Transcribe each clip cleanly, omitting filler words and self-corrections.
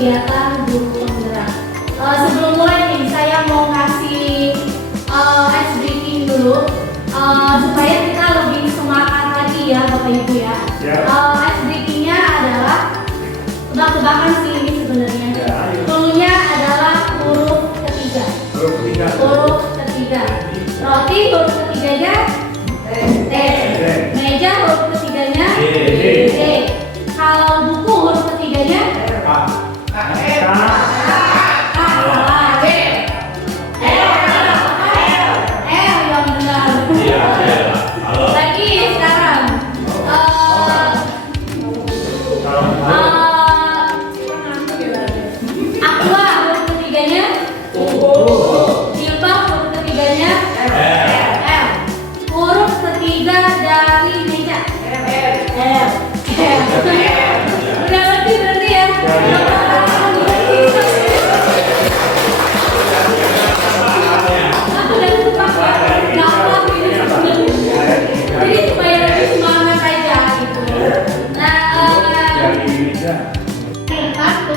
kegiatan guru penggerak. Sebelum mulai nih, saya mau ngasih ice breaking dulu supaya kita lebih semangat lagi ya Bapak Ibu ya. Ice breakingnya adalah tebak-tebakan sih ini sebenarnya. Cluenya adalah huruf ketiga. Huruf ketiga. Roti huruf ketiganya T. Meja huruf ketiganya D. Kalau buku huruf ketiganya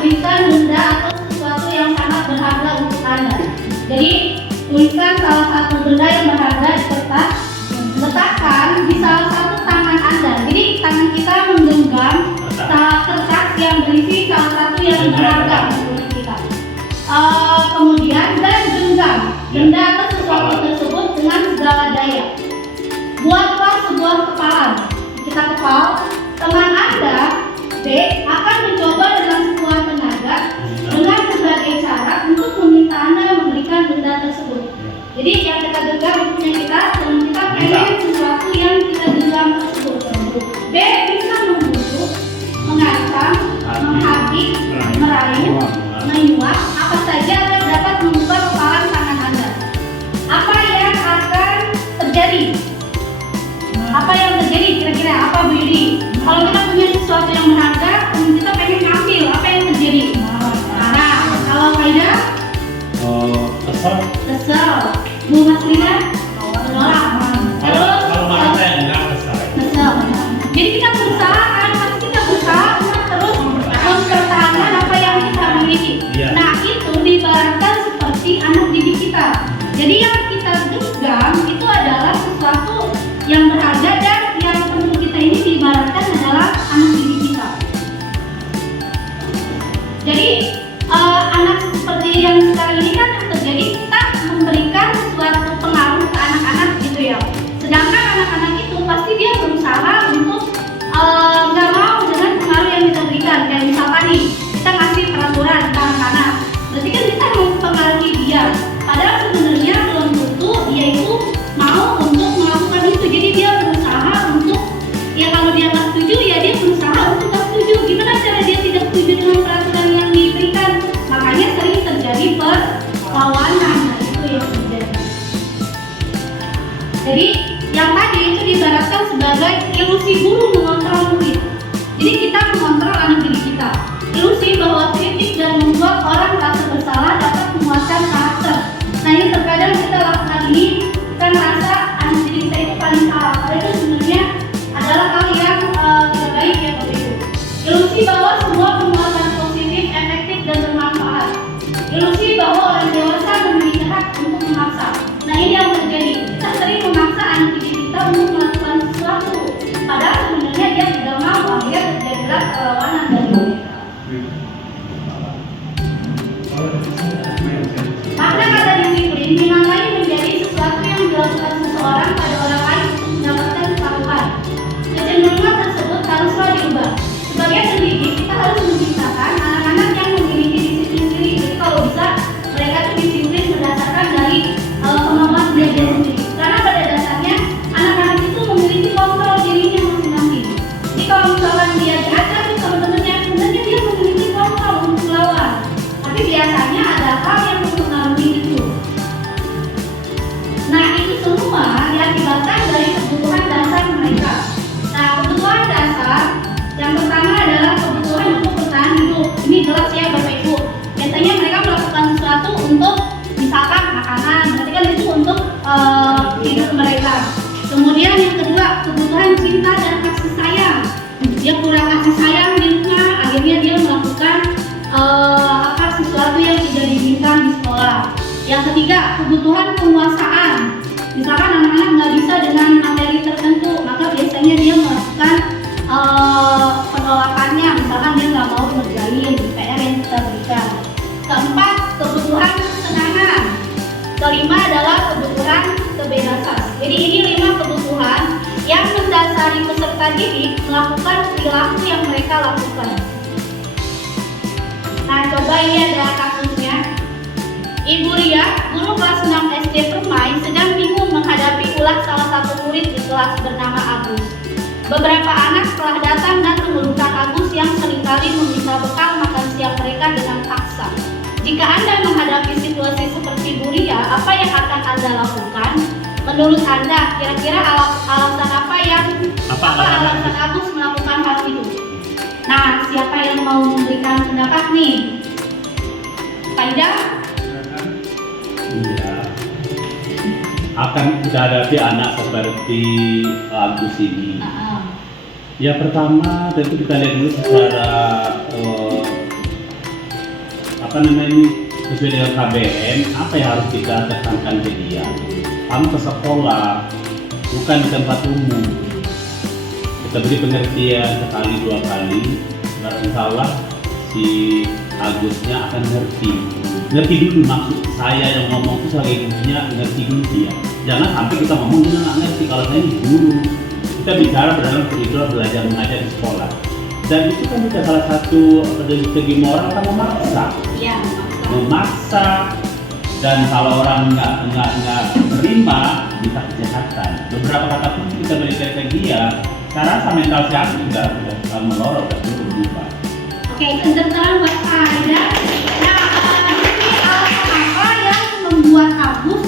tulisan benda atau sesuatu yang sangat berharga untuk Anda. Jadi tulisan salah satu benda yang berharga di kertas, letakkan di salah satu tangan Anda. Jadi tangan kita menggenggam kertas yang berisi salah satu yang berharga untuk kita. Kemudian dan genggam benda atau sesuatu tersebut dengan segala daya. Buatlah sebuah kepalan. Kita kepal, teman Anda B akan mencoba dengan sekuat tenaga dengan berbagai cara untuk meminta Anda memberikan benda tersebut. Jadi yang kita genggam punya kita, teman kita pengen sesuatu yang kita genggam tersebut. B bisa membujuk, mengancam, menghabis, merayu, menyuap, apa saja yang dapat membuka kepalan tangan Anda. Apa yang akan terjadi? Apa yang terjadi kira-kira? Apa Billy? Kalau kita punya sesuatu yang berharga, kita pengen ngambil, apa yang terjadi? Marah. Kalau Faida? Kesel. Bu Maslina? Menolak. Terus? Kalau marah saya enggak kesel. Jadi kita berusaha terus mempertahankan apa yang kita miliki. Nah itu diibaratkan seperti anak didik kita. Jadi yang kita genggam itu adalah sesuatu yang berharga dan yang untuk kita ini diibaratkan adalah anak didik kita. Jadi anak seperti yang sekarang ini kan yang terjadi, kita memberikan suatu pengaruh ke anak-anak gitu ya. Sedangkan anak-anak itu pasti dia berusaha untuk nggak mau dengan pengaruh yang kita berikan. Kayak misalkan nih kita ngasih peraturan ke anak-anak, berarti kan kita mempengaruhi dia. Padahal sebenarnya belum tentu dia itu mau untuk melakukan itu. Jadi dia berusaha untuk, ya kalau dia nggak setuju ya dia berusaha untuk nggak setuju. Gimana cara dia tidak setuju dengan peraturan yang diberikan? Makanya sering terjadi perlawanan. Nah itu yang terjadi. Jadi yang tadi itu diibaratkan sebagai ilusi guru mengontrol murid. Jadi kita mengontrol anak didik kita. Ilusi bahwa kritik dan membuat orang merasa bersalah dapat menguatkan karakter. Nah ini terkadang kita lakukan ini, kita merasa anak didik kita itu paling salah. Padahal itu sebenarnya adalah hal yang tidak baik ya Bapak Ibu. Ilusi bahwa semua penguatan positif, efektif dan bermanfaat. Ilusi bahwa orang dewasa memiliki hak untuk memaksa. Nah ini yang terjadi. Kita sering memaksa anak didik kita untuk melakukan sesuatu. Padahal sebenarnya dia tidak mau, akhirnya terjadilah perlawanan dari mereka. Makna kata disiplin dinamai menjadi sesuatu yang dilakukan seseorang pada orang lain untuk mendapatkan kepatuhan. Kecenderungan tersebut haruslah diubah. Sebagai pendidik, kita harus menciptakan anak-anak yang memiliki disiplin diri. Jadi kalau bisa, mereka itu disiplin berdasarkan dari kemampuan belajar sendiri. Karena pada dasarnya, anak-anak itu memiliki kontrol dirinya masing-masing. Jadi kalau misalkan dia diajar sama teman-temannya, sebenarnya dia memiliki kontrol untuk melawan. Tapi biasanya ada hal yang mempengaruhi itu. Nah itu semua diakibatkan Yang ketiga, kebutuhan penguasaan. Misalkan anak-anak nggak bisa dengan materi tertentu, maka biasanya dia melakukan penolakannya. Misalkan dia nggak mau ngerjain PR yang kita berikan. Keempat, kebutuhan kesenangan. Kelima adalah kebutuhan kebebasan. Jadi ini 5 kebutuhan yang mendasari peserta didik melakukan perilaku yang mereka lakukan. Nah, coba ini ada kasusnya. Ibu Ria, guru kelas 6 SD Permai, sedang bingung menghadapi ulah salah satu murid di kelas bernama Agus. Beberapa anak telah datang dan mengeluhkan Agus yang seringkali meminta bekal makan siang mereka dengan paksa. Jika Anda menghadapi situasi seperti Bu Ria, apa yang akan Anda lakukan? Menurut Anda, kira-kira alasan apa alasan Agus melakukan hal itu? Nah, siapa yang mau memberikan pendapat nih? Pak Ida? Iya. Akan kita hadapi anak seperti Agus ini. Ya pertama tentu kita lihat dulu secara sesuai dengan KBM apa yang harus kita tekankan ke dia. Kamu ke sekolah, bukan di tempat umum. Kita beri pengertian sekali 2 kali, dan insya Allah si Agusnya akan ngerti dulu maksud saya yang ngomong itu sebagai gurunya, ngerti dulu dia. Jangan sampai kita ngomong dia nggak ngerti kalau saya ini guru. Kita bicara dalam koridor belajar mengajar di sekolah. Dan itu kan juga salah satu dari segi moral kan memaksa. Iya, memaksa. Dan kalau orang nggak terima bisa kejahatan. Beberapa kata pun kita berikan ke dia. Saya rasa mental sehat juga melorot dan berubah. Oke, kebetulan buat Anda. Nah, ini alasan apa yang membuat Agus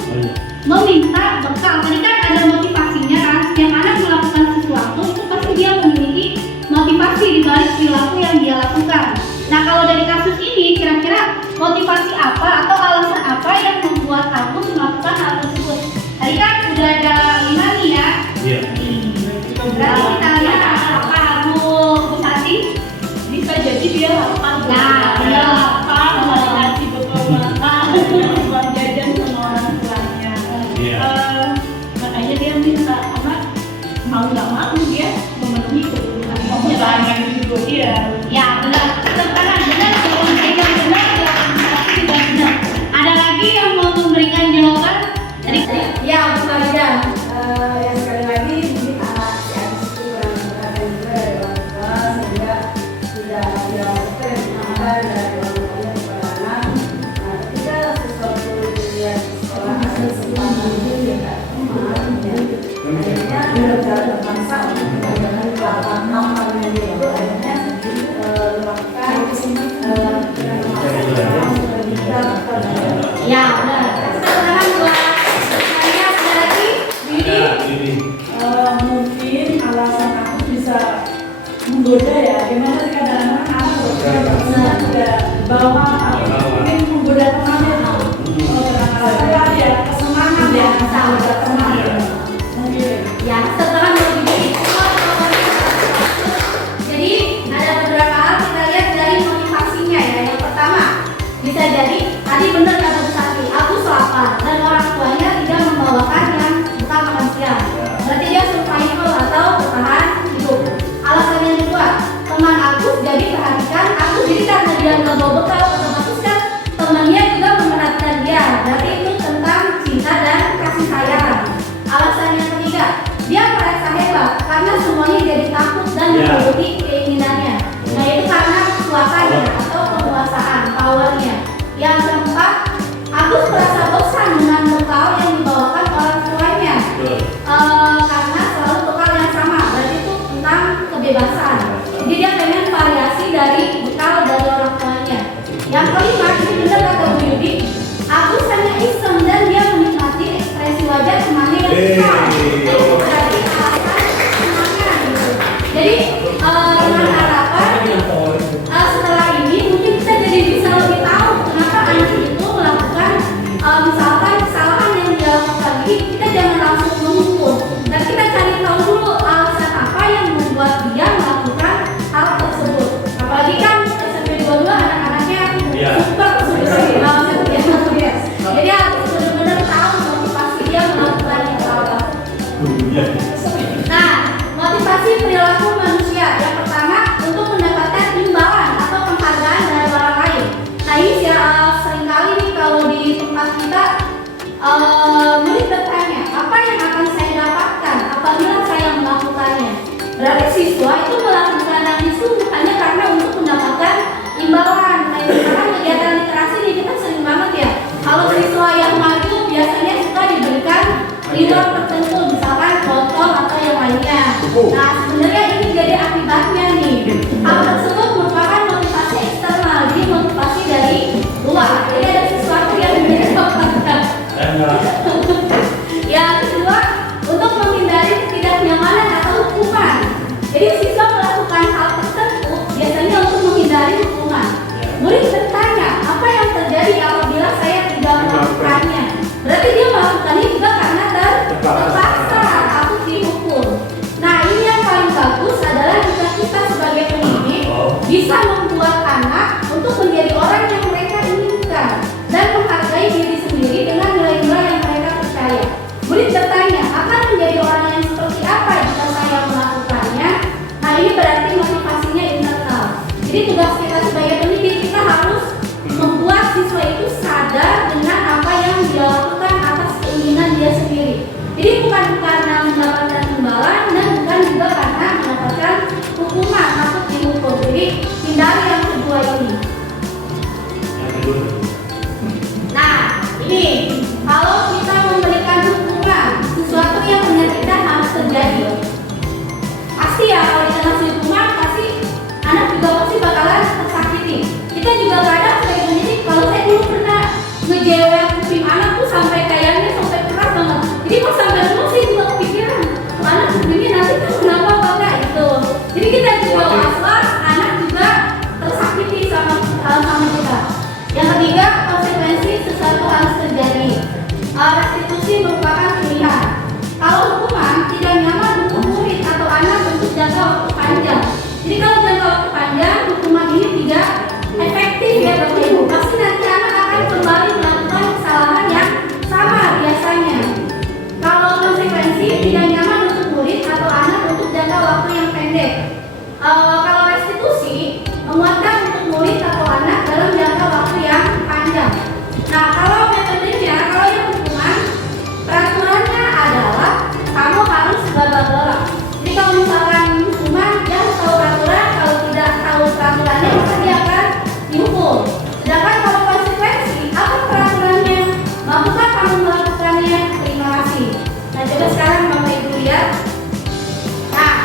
meminta bekal? Tadi kan ada motivasinya kan. Setiap anak melakukan sesuatu itu pasti dia memiliki motivasi di balik perilaku yang dia lakukan. Nah, kalau dari kasus ini kira-kira motivasi apa atau alasan apa yang membuat Agus melakukan hal tersebut? Tadi kan udah ada 5 nih ya. Iya. Berarti kita lihat apa Bu Sati? Bisa jadi dia lapar. Nah, dia lapar, mau ngasih bekal makan, buat jajan sama orang tuanya. Iya. Makanya dia minta, karena mau nggak mau dia memenuhi kebutuhan kebutuhan hidup dia. Ya, benar. Benar, jawaban saya benar, jawaban Sati juga benar. Ada lagi yang mau memberikan jawaban? Tadi Ya, Bu Farida, yang sekali lagi mungkin anak si Agus itu kurang perhatian juga dari orang tua sehingga tidak terima dari orang tuanya kepada anak. Nah, ketika sesuatu dilihat di sekolah ada sesuatu yang tidak teman, akhirnya dia terpaksa untuk menjalankan kelakuan dia itu akhirnya melakukan ya, benar. Sekarang buat saya ada lagi Didi. Mungkin alasan aku bisa menggoda ya. Gimana sih kadang-kadang anak juga bawa mungkin menggoda temannya. Kadang-kadang ya kesenangan ya menggoda teman. Mungkin. Ya, setelah Didi. Jadi ada beberapa hal kita lihat dari motivasinya ya. Yang pertama, bisa jadi tadi benar kata Bu Sati, Agus lapar dan orang tuanya tidak membawakan yang bekal makan siang. Berarti dia survival atau bertahan hidup. Alasan yang kedua, teman Agus jadi perhatikan Agus, jadi karena dia nggak bawa bekal, otomatis kan temannya juga memperhatikan dia. Berarti itu tentang cinta dan kasih sayang. Alasan yang ketiga, dia merasa hebat karena semuanya jadi takut dan menuruti keinginannya. Nah, itu karena kekuatannya atau penguasaan, powernya. Yang keempat, Agus merasa bosan dengan bekal yang dibawakan orang tuanya. Karena selalu bekal yang sama, berarti itu tentang kebebasan. Jadi dia pengen variasi dari bekal dari orang tuanya. Yang kelima, ini benar kata Bu Yudi, Agus hanya iseng dan dia menikmati ekspresi wajah temannya yang besar. Itu berarti alasan semangat gitu. Jadi siswa itu melakukan hal itu hanya karena untuk mendapatkan imbalan. Nah, misalkan kegiatan literasi nih kita sering banget ya. Kalau siswa yang maju biasanya suka diberikan reward tertentu, misalkan botol atau yang lainnya. Nah, sebenarnya ini jadi akibatnya nih. Hal tersebut merupakan motivasi eksternal, jadi motivasi dari luar. Jadi ada sesuatu yang mendapatkan. Yang kedua, untuk menghindari ketidaknyamanan atau hukuman. Jadi siswa melakukan hal tertentu biasanya untuk menghindari hukuman. Murid bertanya, apa yang terjadi apabila saya tidak melakukannya? Berarti dia melakukannya juga karena terpaksa aku dihukum. Nah, ini yang paling bagus adalah jika kita sebagai pendidik bisa membuat anak untuk menjadi orang yang mereka inginkan dan menghargai diri sendiri dengan nilai-nilai yang mereka percaya. Murid bertanya, akan menjadi orang yang seperti apa jika saya melakukannya? Nah, ini berarti motivasinya internal. Jadi tugas kita sebagai pendidik, kita harus membuat siswa itu sadar dengan apa yang dia lakukan atas keinginan dia sendiri. Jadi bukan karena mendapatkan imbalan dan bukan juga karena mendapatkan hukuman atau dihukum. Jadi hindari yang kedua ini. Nah, ini kalau kita memberikan hukuman, sesuatu yang menyakitkan harus terjadi. Pasti ya, kalau dikasih hukuman pasti anak juga pasti bakalan tersakiti. Kita juga kadang sebagai pendidik, kalau saya dulu pernah ngejewel kuping anak tuh sampai kayaknya sampai keras banget. Jadi pas sampai rumah sih juga kepikiran, anak kupingnya nanti kan kenapa bangga itu. Jadi kita juga was-was, anak juga tersakiti sama kita. Yang ketiga, konsekuensi sesuatu harus terjadi. Restitusi merupakan pilihan. Kalau hukuman tidak nyaman untuk murid atau anak untuk jangka waktu panjang. Jadi kalau jangka waktu panjang, hukuman ini tidak efektif ya Bapak Ibu. Pasti nanti anak akan kembali melakukan kesalahan yang sama biasanya. Kalau konsekuensi tidak nyaman untuk murid atau anak untuk jangka waktu yang pendek. Kalau restitusi menguatkan untuk murid atau anak dalam jangka waktu yang panjang. Nah, kalau metodenya, kalau yang hukuman, peraturannya adalah kamu harus bla-bla-bla. Jadi kalau misalkan hukuman, dia harus tahu peraturan, kalau tidak tahu peraturannya maka dia akan dihukum. Sedangkan kalau konsekuensi, apa peraturannya? Mampukah kamu melakukannya? Terima kasih. Nah, coba sekarang Bapak Ibu lihat. Nah,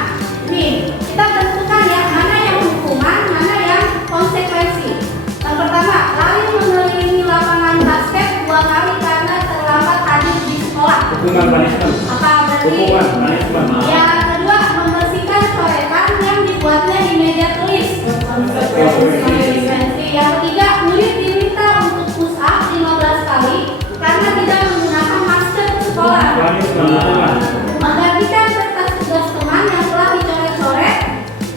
ini kita tentukan ya mana yang hukuman, mana yang konsekuensi. Yang pertama, lari mengelilingi lapangan basket 2 kali karena terlambat hadir di sekolah. Hukuman punishment. Apa berarti? Hukuman punishment. Yang kedua, membersihkan coretan yang dibuatnya di meja tulis. Konsekuensi. Yang ketiga, murid diminta untuk push up 15 kali karena tidak menggunakan masker ke sekolah. Punishment. Menggantikan kertas tugas teman yang telah dicoret-coret.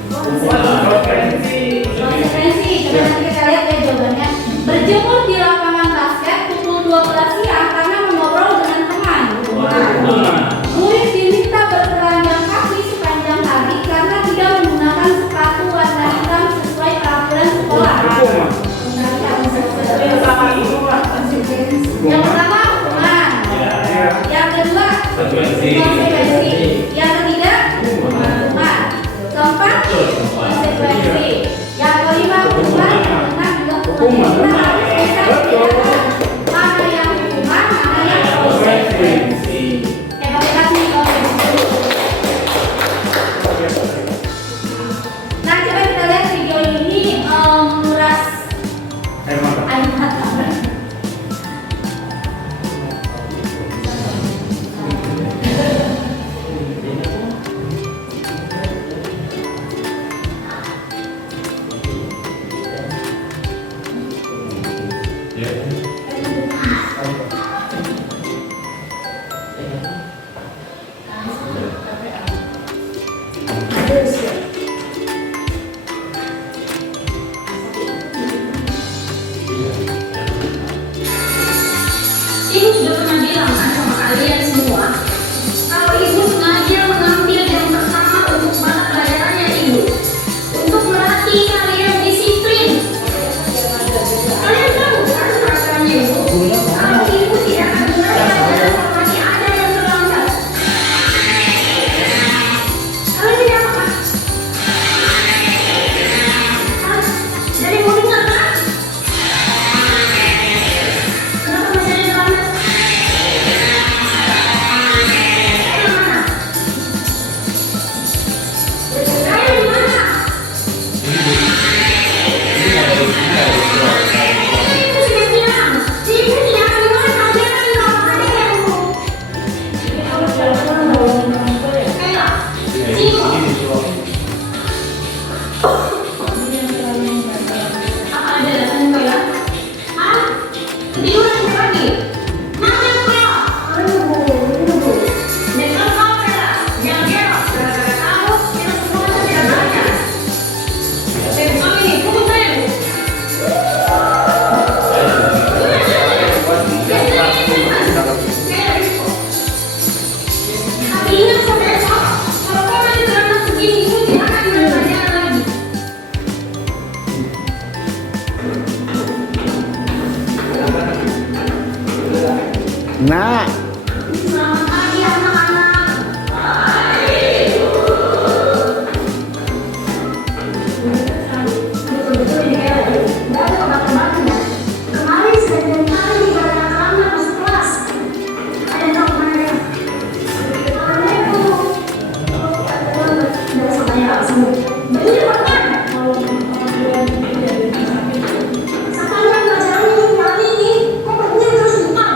Konsekuensi. Konsekuensi. Coba nanti kita lihat ya jawabannya. Berjemur di lapangan basket pukul 12 siang karena mengobrol dengan teman. Murid diminta bertelanjang kaki sepanjang hari karena tidak menggunakan sepatu warna hitam sesuai peraturan sekolah. Yang pertama hukuman, yang kedua konsekuensi, yang ketiga hukuman, keempat konsekuensi, yang kelima hukuman, yang keenam juga hukuman. Kita harus bisa membedakan mana yang hukuman, mana yang konsekuensi. Pakai kaki konsekuensi. Nah, coba kita lihat video ini menguras air mata. Ibu sudah pernah bilang kan sama kalian semua, kalau ibu sengaja mengambil yang pertama untuk mata pelajarannya ibu, untuk melatih kalian disiplin. Kalian tahu kan rasanya Nah, Selamat pagi anak-anak. Betul-betul ini kayak nggak ada obat-obatnya. Kemarin setiap kali gara-gara terlambat masuk kelas. Ada yang tahu kemana ya? Kemana itu? Nggak usah tanya apa semua. Jadi cepetan. Sepanjang pelajaran ini kali ini, kok perutnya terus bukan?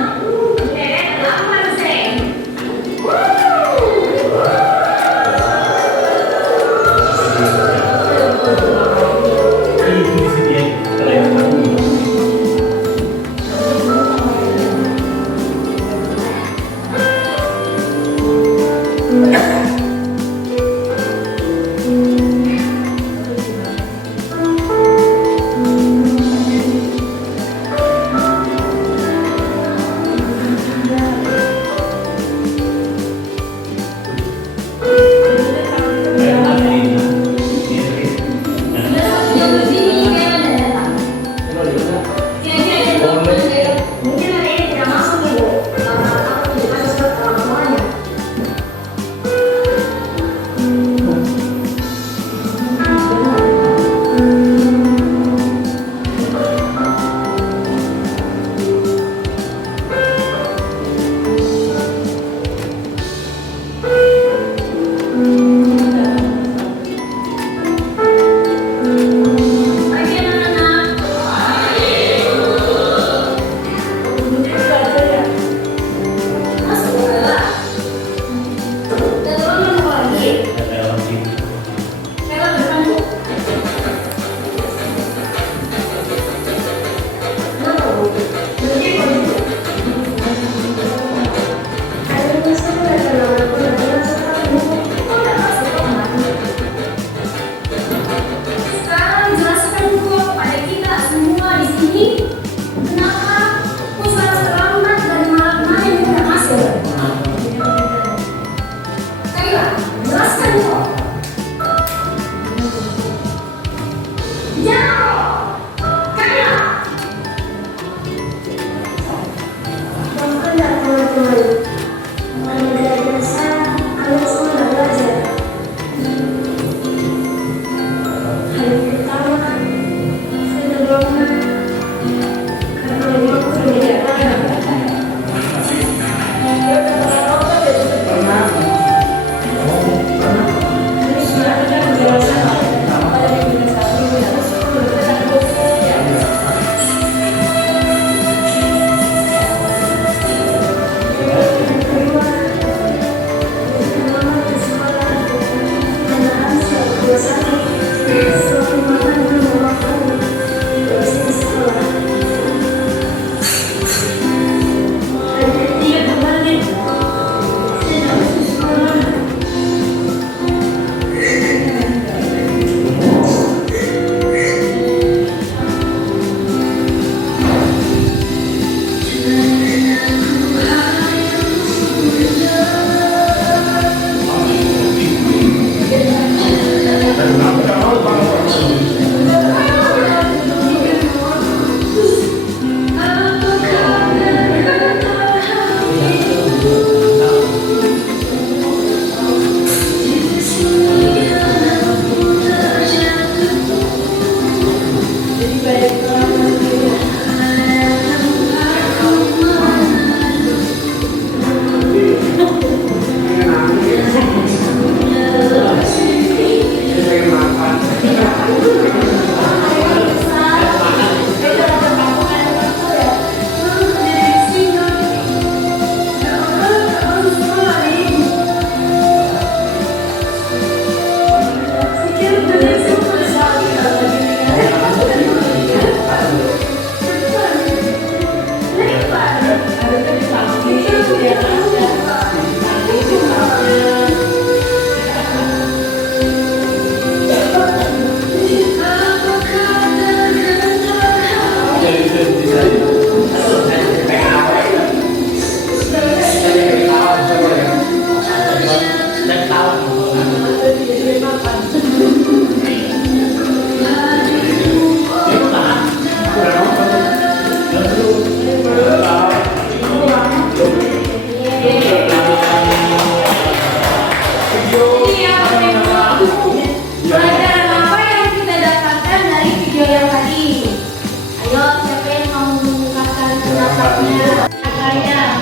menatapnya saya.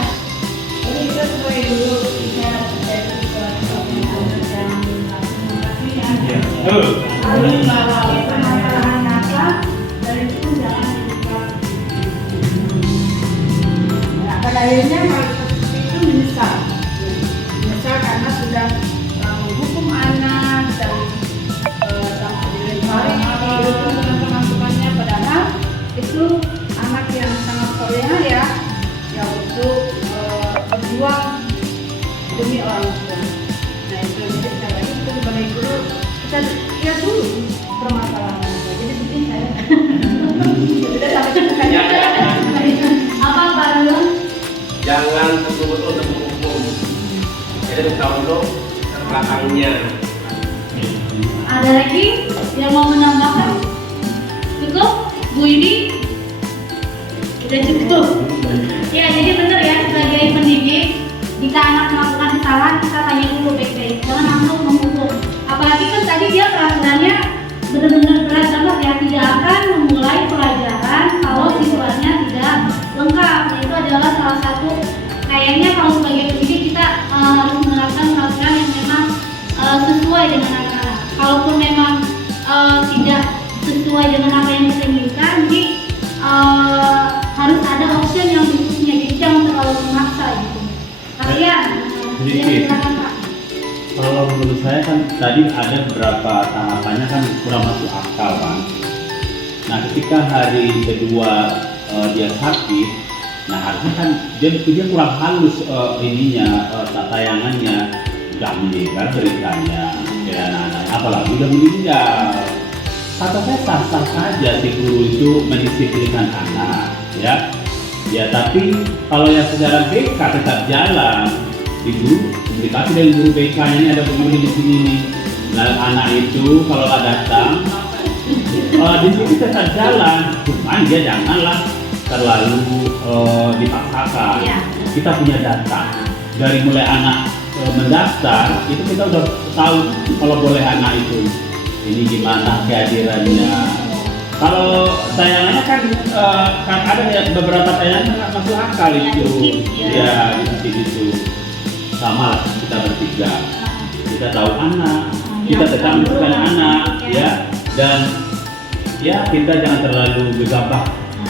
Jadi kita sebagai guru bisa dari suatu anak yang kasih ya. Harus bawa permasalahan apa dari itu jangan dibuat. Nah, pada akhirnya hal seperti itu menyesal karena sudah menghukum anak dan sampai dilempari dihukum dengan pemasukannya, padahal itu anak yang sangat soleha ya untuk berjuang demi orang tua. Nah itu jadi sekali lagi kita sebagai guru kita lihat dulu permasalahannya. Jadi begini saya sudah sampai Apa Pak Rul? Jangan betul-betul menghukum. Jadi tahu dulu belakangnya. Ada lagi yang mau menambahkan? Cukup? Bu ini? Udah cukup? Ya, jadi benar ya, sebagai pendidik, jika anak melakukan kesalahan, kita tanya dulu baik-baik, jangan langsung menghukum. Apalagi kan tadi dia peraturannya benar-benar berat banget ya, tidak akan memulai pelajaran kalau siswanya tidak lengkap. Nah, itu adalah salah satu, kayaknya kalau sebagai pendidik kita harus menerapkan peraturan yang memang sesuai dengan anak-anak. Kalaupun memang tidak sesuai dengan apa yang kita inginkan, jadi harus ada option yang berikutnya, jadi jangan terlalu memaksa gitu. Kalian, silakan Pak. Kalau menurut saya kan tadi ada beberapa tahapannya kan kurang masuk akal kan. Nah ketika hari kedua dia sakit, nah harusnya kan dia kurang halus tayangannya, nggak meninggal beritanya kayak anak-anak, apalagi udah meninggal. Kata saya sah-sah saja si guru itu mendisiplinkan anak, ya. Ya tapi kalau yang secara BK tetap jalan, di guru komunikasi dengan guru BK-nya ini ada begini di sini nih. Nah anak itu kalau nggak datang, di sini tetap jalan, cuman dia janganlah terlalu dipaksakan. Ya. Kita punya data dari mulai anak mendaftar itu kita udah tahu kalau boleh anak itu ini gimana kehadirannya. Kalau tayangannya kan ada ya beberapa tayangan nggak masuk akal itu. Ya itu sama lah kita bertiga. Kita tahu anak, kita tetap menentukan anak, ya. Dan ya kita jangan terlalu gegabah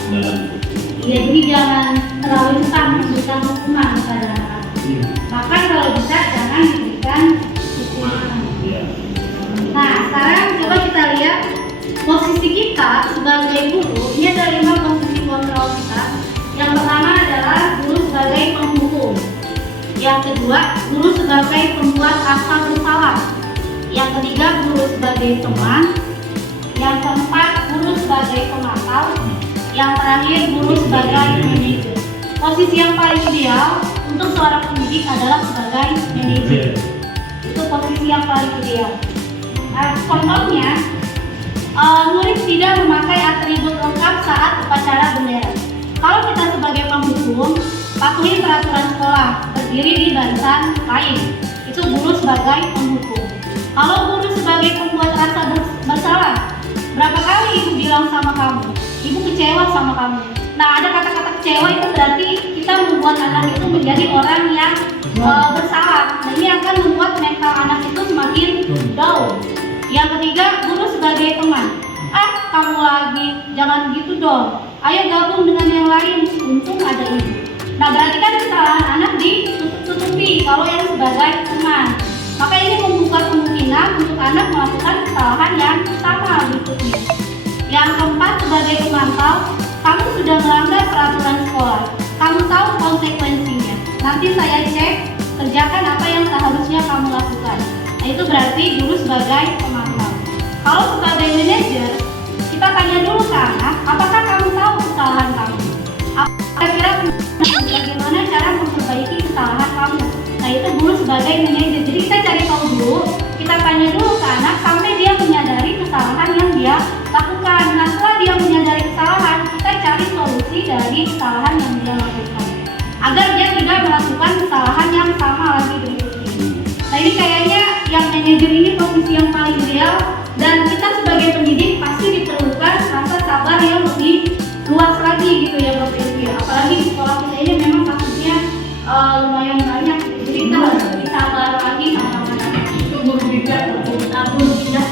dalam itu. Ya, jadi jangan terlalu cepat memberikan hukuman kepada anak. Bahkan kalau bisa jangan diberikan hukuman. Nah, sekarang coba kita lihat posisi kita sebagai guru. Ini ada 5 posisi kontrol kita. Yang pertama adalah guru sebagai penghukum. Yang kedua, guru sebagai pembuat rasa bersalah. Yang ketiga, guru sebagai teman. Yang keempat, guru sebagai pemantau. Yang terakhir, guru sebagai manajer. Posisi yang paling ideal untuk seorang pendidik adalah sebagai manajer. Itu posisi yang paling ideal. Nah, contohnya, murid tidak memakai atribut lengkap saat upacara bendera. Kalau kita sebagai penghukum, patuhi peraturan sekolah, berdiri di barisan lain. Itu guru sebagai penghukum. Kalau guru sebagai pembuat rasa bersalah, berapa kali ibu bilang sama kamu, ibu kecewa sama kamu. Nah, ada kata-kata kecewa itu berarti kita membuat anak itu menjadi orang yang bersalah. Nah, ini akan membuat mental anak itu semakin down. Yang ketiga, guru sebagai teman. Kamu lagi, jangan gitu dong. Ayo gabung dengan yang lain, untung ada ibu. Nah, berarti kan kesalahan anak ditutup-tutupi kalau yang sebagai teman. Maka ini membuka kemungkinan untuk anak melakukan kesalahan yang sama berikutnya. Yang keempat, sebagai pemantau, kamu sudah melanggar peraturan sekolah. Kamu tahu konsekuensinya. Nanti saya cek, kerjakan apa yang seharusnya kamu lakukan. Nah, itu berarti guru sebagai pemantau. Kalau sebagai manajer, kita tanya dulu ke anak, apakah kamu tahu kesalahan kamu? Kira-kira bagaimana cara memperbaiki kesalahan kamu? Nah, itu guru sebagai manajer. Jadi kita cari tahu dulu, kita tanya dulu ke anak sampai dia menyadari kesalahan yang dia lakukan. Nah, setelah dia menyadari kesalahan, kita cari solusi dari kesalahan yang dia lakukan agar dia tidak melakukan kesalahan yang sama lagi berikutnya. Nah, ini kayaknya yang manajer ini posisi yang paling ideal, dan kita sebagai pendidik pasti diperlukan rasa sabar yang lebih luas lagi gitu ya Bapak Ibu. Apalagi lagi sekolah kita ini memang kasusnya lumayan banyak, jadi kita harus lebih sabar lagi sama anak-anak. Itu guru bijak. Guru bijak.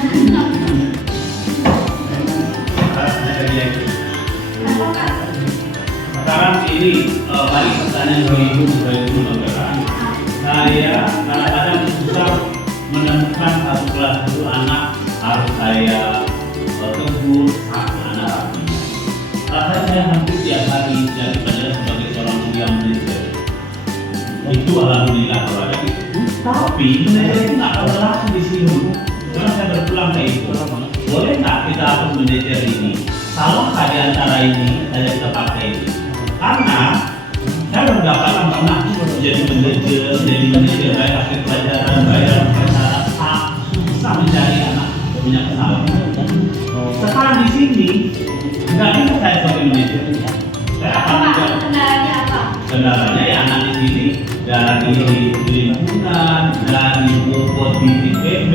Sekarang ini balik pertanyaan ke ibu sebagai guru penggerak. Saya kadang-kadang susah menemukan satu kelas dulu anak harus saya tegur satu anak rapi. Rasanya saya hampir tiap hari jadi pelajaran sebagai seorang guru yang manajer. Itu alhamdulillah kalau ada gitu. Tapi manajer itu nggak akan berlaku di sini. Karena saya berpulang ke ibu. Boleh nggak kita hapus manajer ini? Kalau di antara ini saya kita pakai ini. Karena saya udah berapa lama pernah jadi manajer bayar akhir pelajaran, bayar persyaratan, susah mencari anak punya kesalahan. Sekarang di sini nggak bisa saya sebagai manajer. Saya akan menjawab Kendalanya apa? kendalanya ya anak di sini dari lingkungan, dari bobot di PB,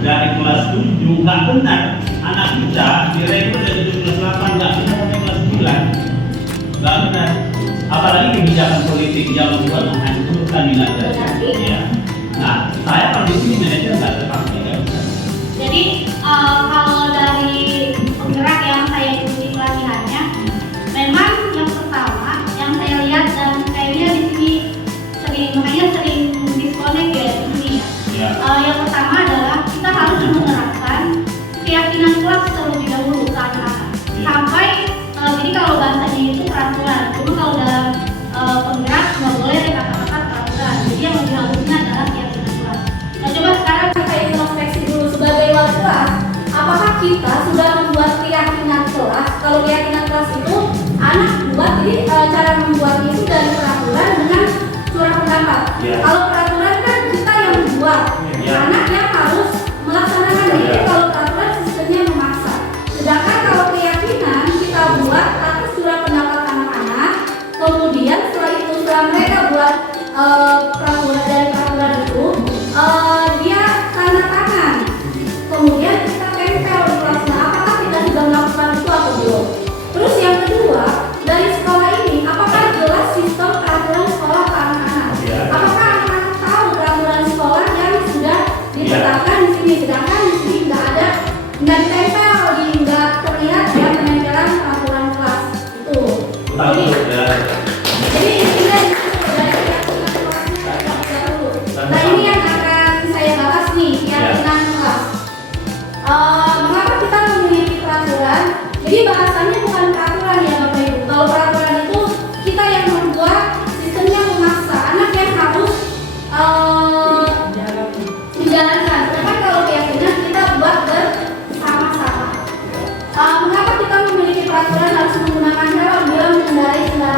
dari kelas 7 nggak benar. Anak kita direkrut dari 7 kelas 8 nggak benar sampai kelas 9. Nggak benar. Apalagi kebijakan politik yang membuat menghancurkan minat belajar. Ya. Nah, saya kalau di sini manajer nggak terpakai nggak bisa. Jadi kalau dari penggerak yang saya ikuti pelatihannya, memang yang pertama yang saya lihat dan kayaknya di sini sering disconnect ya di sini ya. Yang pertama adalah kita harus menerapkan keyakinan kelas terlebih dahulu ke anak-anak. Sampai jadi kalau bahasanya itu peraturan, cuma kalau dalam penggerak nggak boleh ada kata-kata peraturan. Jadi yang lebih halusnya adalah keyakinan kelas. Nah, coba sekarang Kita introspeksi dulu sebagai wali kelas, apakah kita sudah membuat keyakinan kelas? Kalau keyakinan kelas itu anak buat, jadi cara membuatnya itu dari peraturan dengan surat pendapat. Ya. Kalau peraturan kan kita yang membuat, Ya. anak yang harus melaksanakan. Jadi Ya. kalau peraturan sistemnya memaksa. Sedangkan kalau keyakinan kita buat atas surat pendapat anak-anak, kemudian setelah itu setelah mereka buat peraturan dari peraturan itu, dia tanda tangan. Kemudian kita tempel di kelasnya. Apakah kita sudah melakukan itu atau belum? Terus yang kedua, dari sekolah ini, apakah jelas sistem peraturan sekolah ke anak-anak? Ya. Apakah anak-anak tahu peraturan sekolah yang sudah ditetapkan di sini? Sedangkan di sini nggak ada, nggak ditempel, nggak terlihat ya penempelan peraturan kelas itu. Jadi intinya itu dari keyakinan kelasnya kita dulu. Nah ini yang akan saya bahas nih, keyakinan kelas. Mengapa kita memiliki peraturan? Jadi bahasannya bukan peraturan ya Bapak Ibu. Kalau peraturan itu kita yang membuat, sistemnya memaksa, anak yang harus menjalankan. Sedangkan kalau keyakinan kita buat bersama-sama. Mengapa kita memiliki peraturan harus menggunakan helm bila mengendarai kendaraan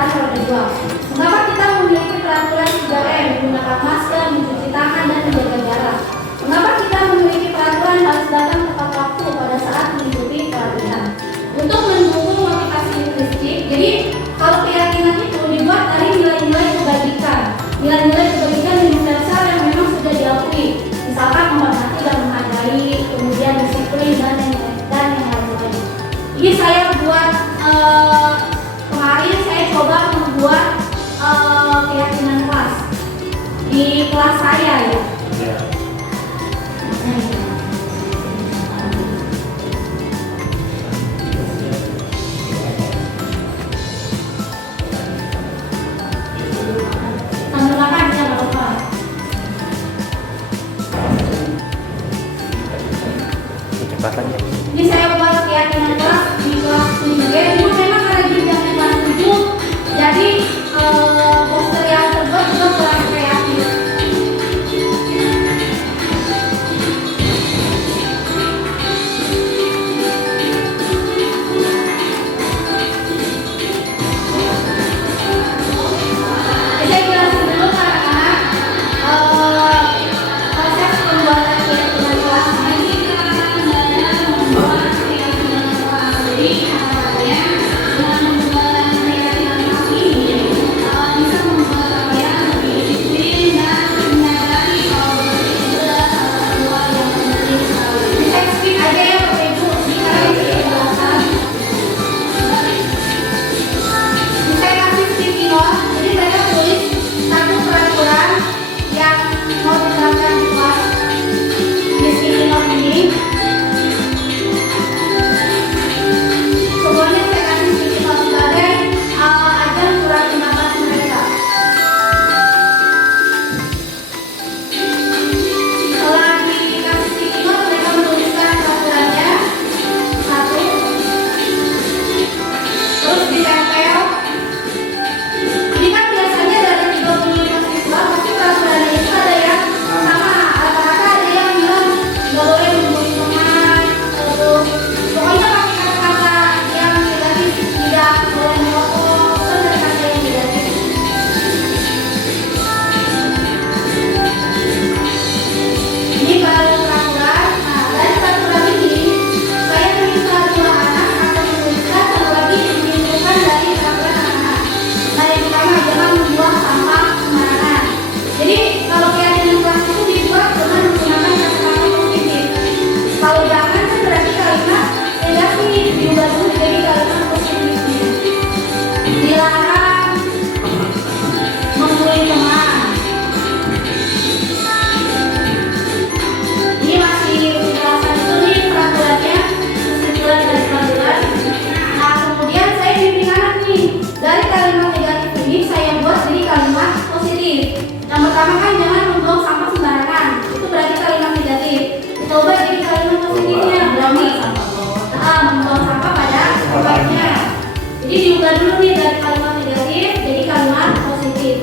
dari kalimat negatif jadi kalimat positif.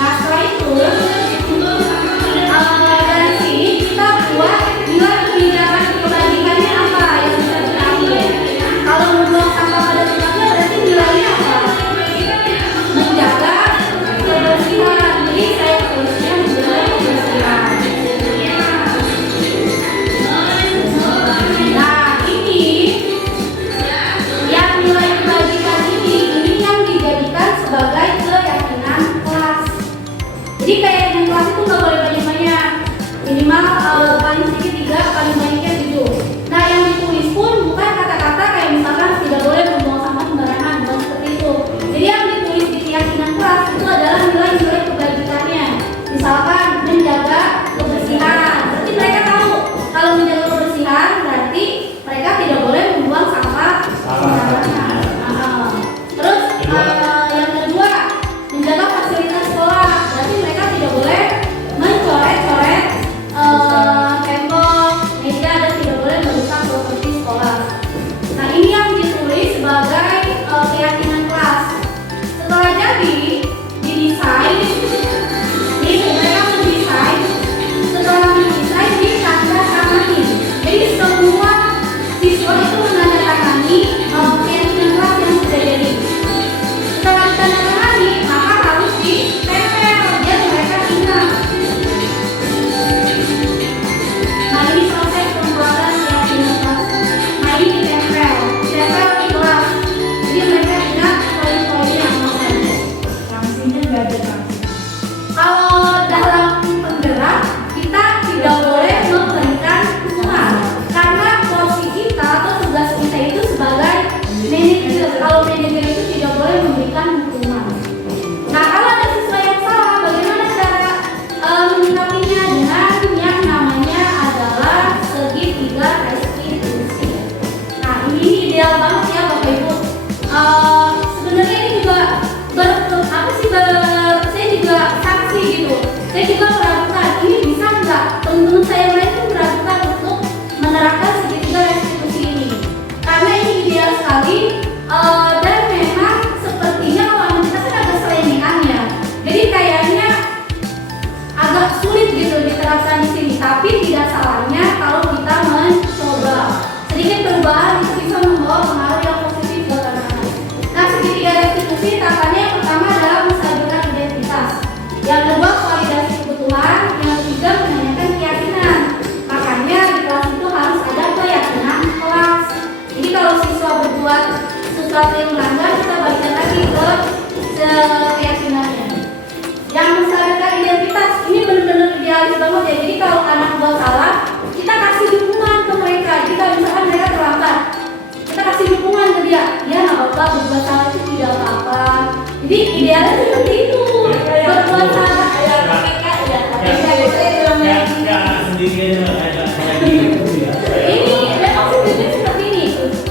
Nah setelah itu dari sini kita buat nilai kebijakan kebajikannya apa yang bisa kita ambil. Kalau membuang sampah pada tempatnya berarti nilainya apa? Menjaga kebersihan. Jadi saya tulisnya menjaga kebersihan. Nah ini yang nilai kebajikan ini yang dijadikan sebagai keyakinan kelas. Jadi keyakinan kelas itu nggak boleh banyak-banyak, minimal paling sedikit 3, paling banyaknya 7. Nah yang ditulis pun bukan kata-kata kayak misalkan tidak boleh membuang sampah sembarangan, bukan seperti itu. Jadi yang ditulis di keyakinan kelas itu adalah nilai-nilai kebajikannya. Misalkan menjaga kebersihan, berarti mereka tahu kalau menjaga kebersihan berarti mereka tidak boleh membuang sampah sembarangan. Terus yang kedua menjaga fasilitas sekolah, berarti mereka tidak boleh mencoret-coret tembok, meja, dan tidak boleh merusak properti sekolah. Nah ini yang ditulis sebagai keyakinan kelas. Setelah jadi didesain, ini mereka mendesain. Setelah mendesain ditandatangani. Jadi semua siswa itu menandatangani keyakinan kelas yang sudah jadi. Setelah ditandatangani maka harus ditempel biar mereka ingat. Nah ini proses pembuatan keyakinan kelas. Nah ini ditempel di kelas. Jadi mereka ingat poin-poin yang mau ada. Sanksinya nggak ada sanksi. Kalau dalam penggerak kita tidak boleh memberikan hukuman karena porsi kita atau tugas kita itu sebagai manajer. Kalau manajer itu tidak boleh memberikan hukuman. Nah kalau ada siswa yang salah, bagaimana cara menyikapinya? Dengan yang namanya adalah segitiga restitusi. Nah ini ideal banget ya Bapak Ibu. Sebenarnya ini juga saya juga saksi gitu. Saya juga meragukan ini bisa nggak, teman-teman saya yang lain pun meragukan untuk menerapkan segitiga restitusi ini karena ini ideal sekali dan memang sepertinya kalau anak kita kan agak selengean ya, jadi kayaknya agak sulit gitu diterapkan di sini, tapi tidak salahnya kalau kita mencoba. Sedikit perubahan itu bisa membawa pengaruh yang positif buat anak-anak. Nah segitiga restitusi tahapannya yang pertama adalah menstabilkan identitas, yang kedua validasi kebutuhan, yang ketiga menanyakan keyakinan. Makanya di kelas itu harus ada keyakinan kelas. Jadi kalau siswa berbuat sesuatu yang melanggar, kita balikkan lagi ke keyakinannya. Yang menstabilkan identitas ini benar-benar idealis banget ya. Jadi kalau anak buat salah, kita kasih dukungan ke mereka. Jadi kalau misalkan mereka terlambat, kita kasih dukungan ke dia. Ya nggak apa-apa, berbuat salah itu tidak apa-apa. Jadi idealnya seperti itu. Berbuat salah Ya sendiri aja kayak gitu ya. ini memang sebenarnya seperti ini.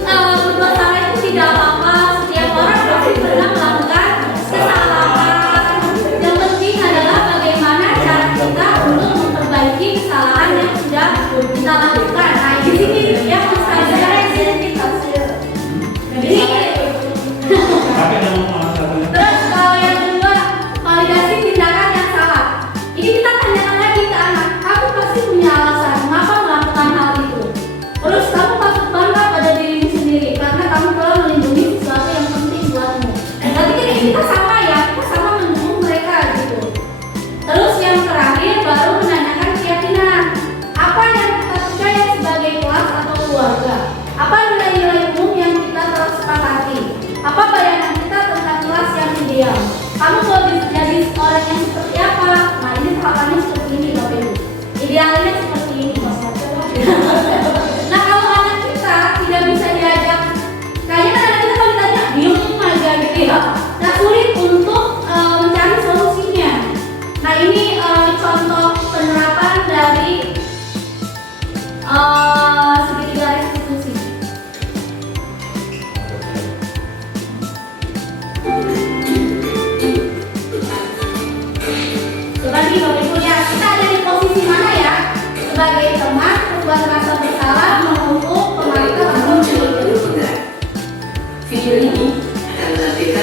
Berbuat salah itu tidak apa-apa. Setiap orang pasti pernah melakukan kesalahan. Yang penting adalah bagaimana cara kita untuk memperbaiki kesalahan yang sudah kita lakukan. Nah di sini yang menstabilkan identitas. Jadi Tapi ada masalah satunya. terus kalau yang kedua validasi tindakan yang salah. Ini kita tanyakan lagi ke anak, kamu pasti punya alasan mengapa melakukan hal itu. Terus kamu patut bangga pada dirimu sendiri karena kamu telah melindungi sesuatu yang penting buatmu. Tapi kan kita sama ya, kita sama mendukung mereka gitu. Terus yang terakhir baru menanyakan keyakinan. Apa yang kita percaya sebagai kelas atau keluarga? Apa nilai-nilai umum yang kita telah sepakati? Apa bayangan kita tentang kelas yang ideal? Kamu mau jadi orang yang seperti apa? Nah ini tahapannya seperti ini Bapak Ibu. Idealnya seperti ini Mas. Nah kalau anak kita tidak bisa diajak, kayaknya anak kita kalau ditanya diem aja gitu ya. Nah sulit untuk mencari solusinya. Nah ini contoh penerapan dari segitiga restitusi. Coba nih Bapak Ibu ya, kita ada di posisi mana ya? Sebagai teman, membuat rasa bersalah, mengutuk, pemarikah, atau Video ini akan menampilkan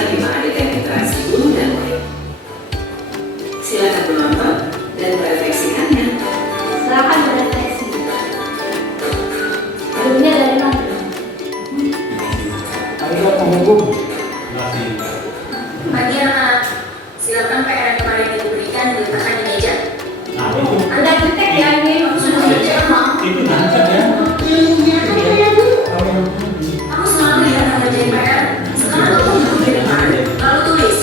Pagi anak, silakan PR yang kemarin ibu berikan diletakkan di meja. Nah, itu Anda jutek ya ini. Sudah meja, Mak. itu nancap ya. Kamu selalu ya mengerjain PR. Sekarang kamu duduk di depan, lalu tulis.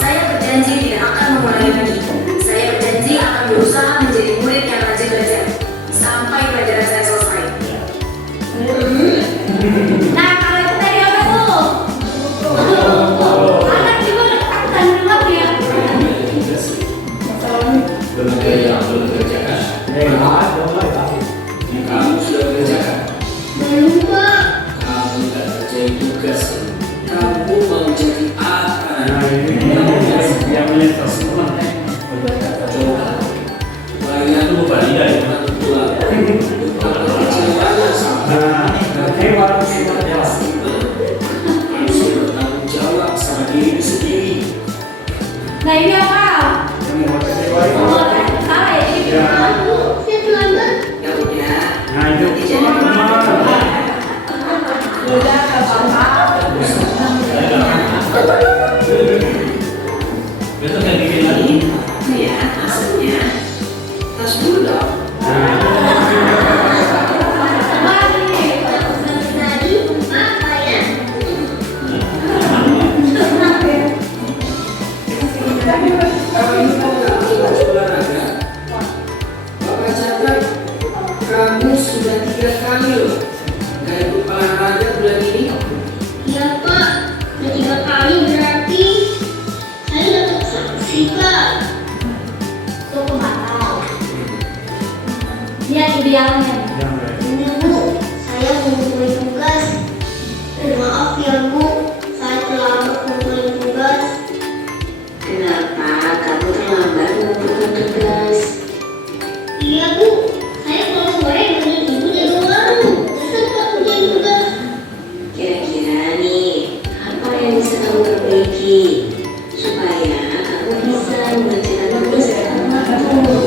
Saya berjanji tidak akan mengulangi lagi. Saya berjanji akan berusaha menjadi murid yang rajin belajar sampai pelajaran saya selesai. Nah, kalau itu tadi apa tuh? Anak juga udah ketakutan duluan ya. Kamu sudah mengerjakan. Belum, Pak. Kamu tidak kerjain tugas. Kamu mau jadi apa? Yang menyesal semua. Coba. Bayangkan lu Iya, ya. orang tua. Kerjanya sama. Harus bertanggung jawab sama diri sendiri. Nah, ini apa? Oh, salah ya ini. Aku, saya terlambat. Ya udah. Nah itu Udah nggak apa-apa. Besok yang bikin lagi. Ya, maksudnya. Tas dulu dong. Tadi, apa ya? Olahraga. Bapak catat, kamu sudah 3 kali loh nggak ikut olahraga bulan ini. Iya, Pak. Udah 3 kali berarti saya dapat sanksi, Pak. Tuh kematau. Dia idealnya. Ini, Bu. Saya ngumpulin tugas. Maaf ya, Bu. Saya terlambat ngumpulin tugas. Kenapa kamu terlambat mengumpulkan tugas? Iya, Bu. Saya kalau sore nemenin Ibu jaga warung. Nggak sempat ngumpulin tugas. Kira-kira nih, apa yang bisa kamu perbaiki supaya kamu bisa mengerjakan tugas dengan kamu?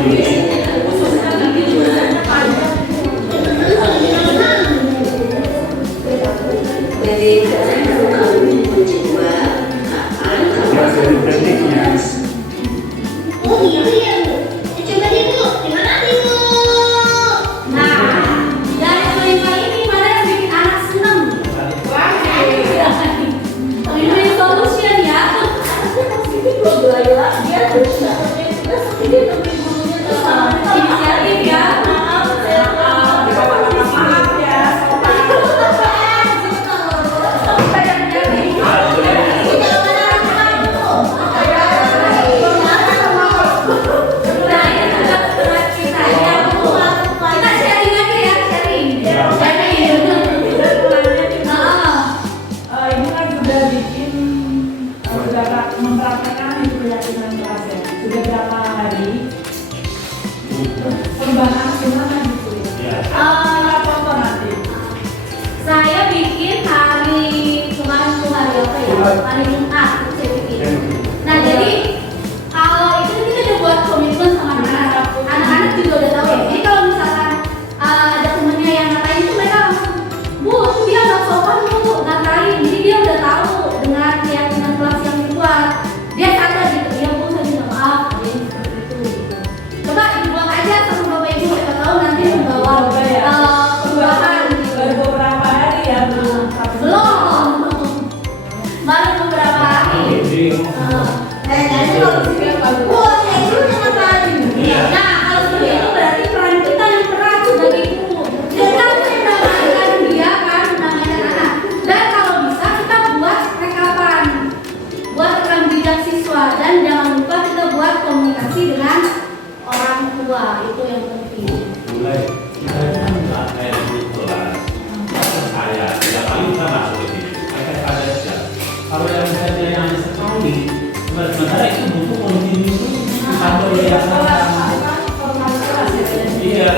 Biasanya kamu membagi tujuan. Bagaimana kalau kamu menjadwal kapan kamu akan mengerjakan tugas? Oh iya ya, Bu. Coba deh, Bu. Terima kasih, Bu. Nah, dari kelima ini mana yang bikin anak seneng? Win-win solution ya. Inisiatif ya. Ini kan sudah bikin mempraktekkan itu keyakinan keras ya. Sudah berapa hari? Perubahan aksi mana gitu ya? Kita contoh nanti. Saya bikin hari kemarin tuh hari apa ya? Hari Jumat itu saya bikin. Nah jadi kalau itu kita udah buat komitmen sama anak-anak. Anak-anak juga udah tahu ya. Jadi kalau misalkan ada temennya yang ngatain itu mereka langsung, Bu, itu dia nggak sopan Bu, ngatain. Jadi dia udah tahu dengan keyakinan kelas yang dibuat. Dia sadar gitu, ya Bu, saya minta maaf. Jadi seperti itu. Gitu. Coba dibuat aja sama Bapak Ibu, siapa tahu nanti membawa perubahan. Gitu. Baru beberapa hari ya, belum. Belum. Baru beberapa hari. Wah, kayak gitu jangan lagi. Nah, kalau seperti itu berarti peran kita yang berat sebagai ibu. Kita harus mengajarkan dia kan, mengajarkan anak. Dan kalau bisa kita buat rekapan, buat rekam jejak siswa dan jangan lupa kita buat komunikasi dengan orang tua, itu yang penting. Mulai saat saya duduk kelas, saya tidak paling kita masuk ke situ. Mereka pada siap. Kalau yang misalnya yang hanya sekali, sementara itu butuh kontinuasi atau biasa. Iya,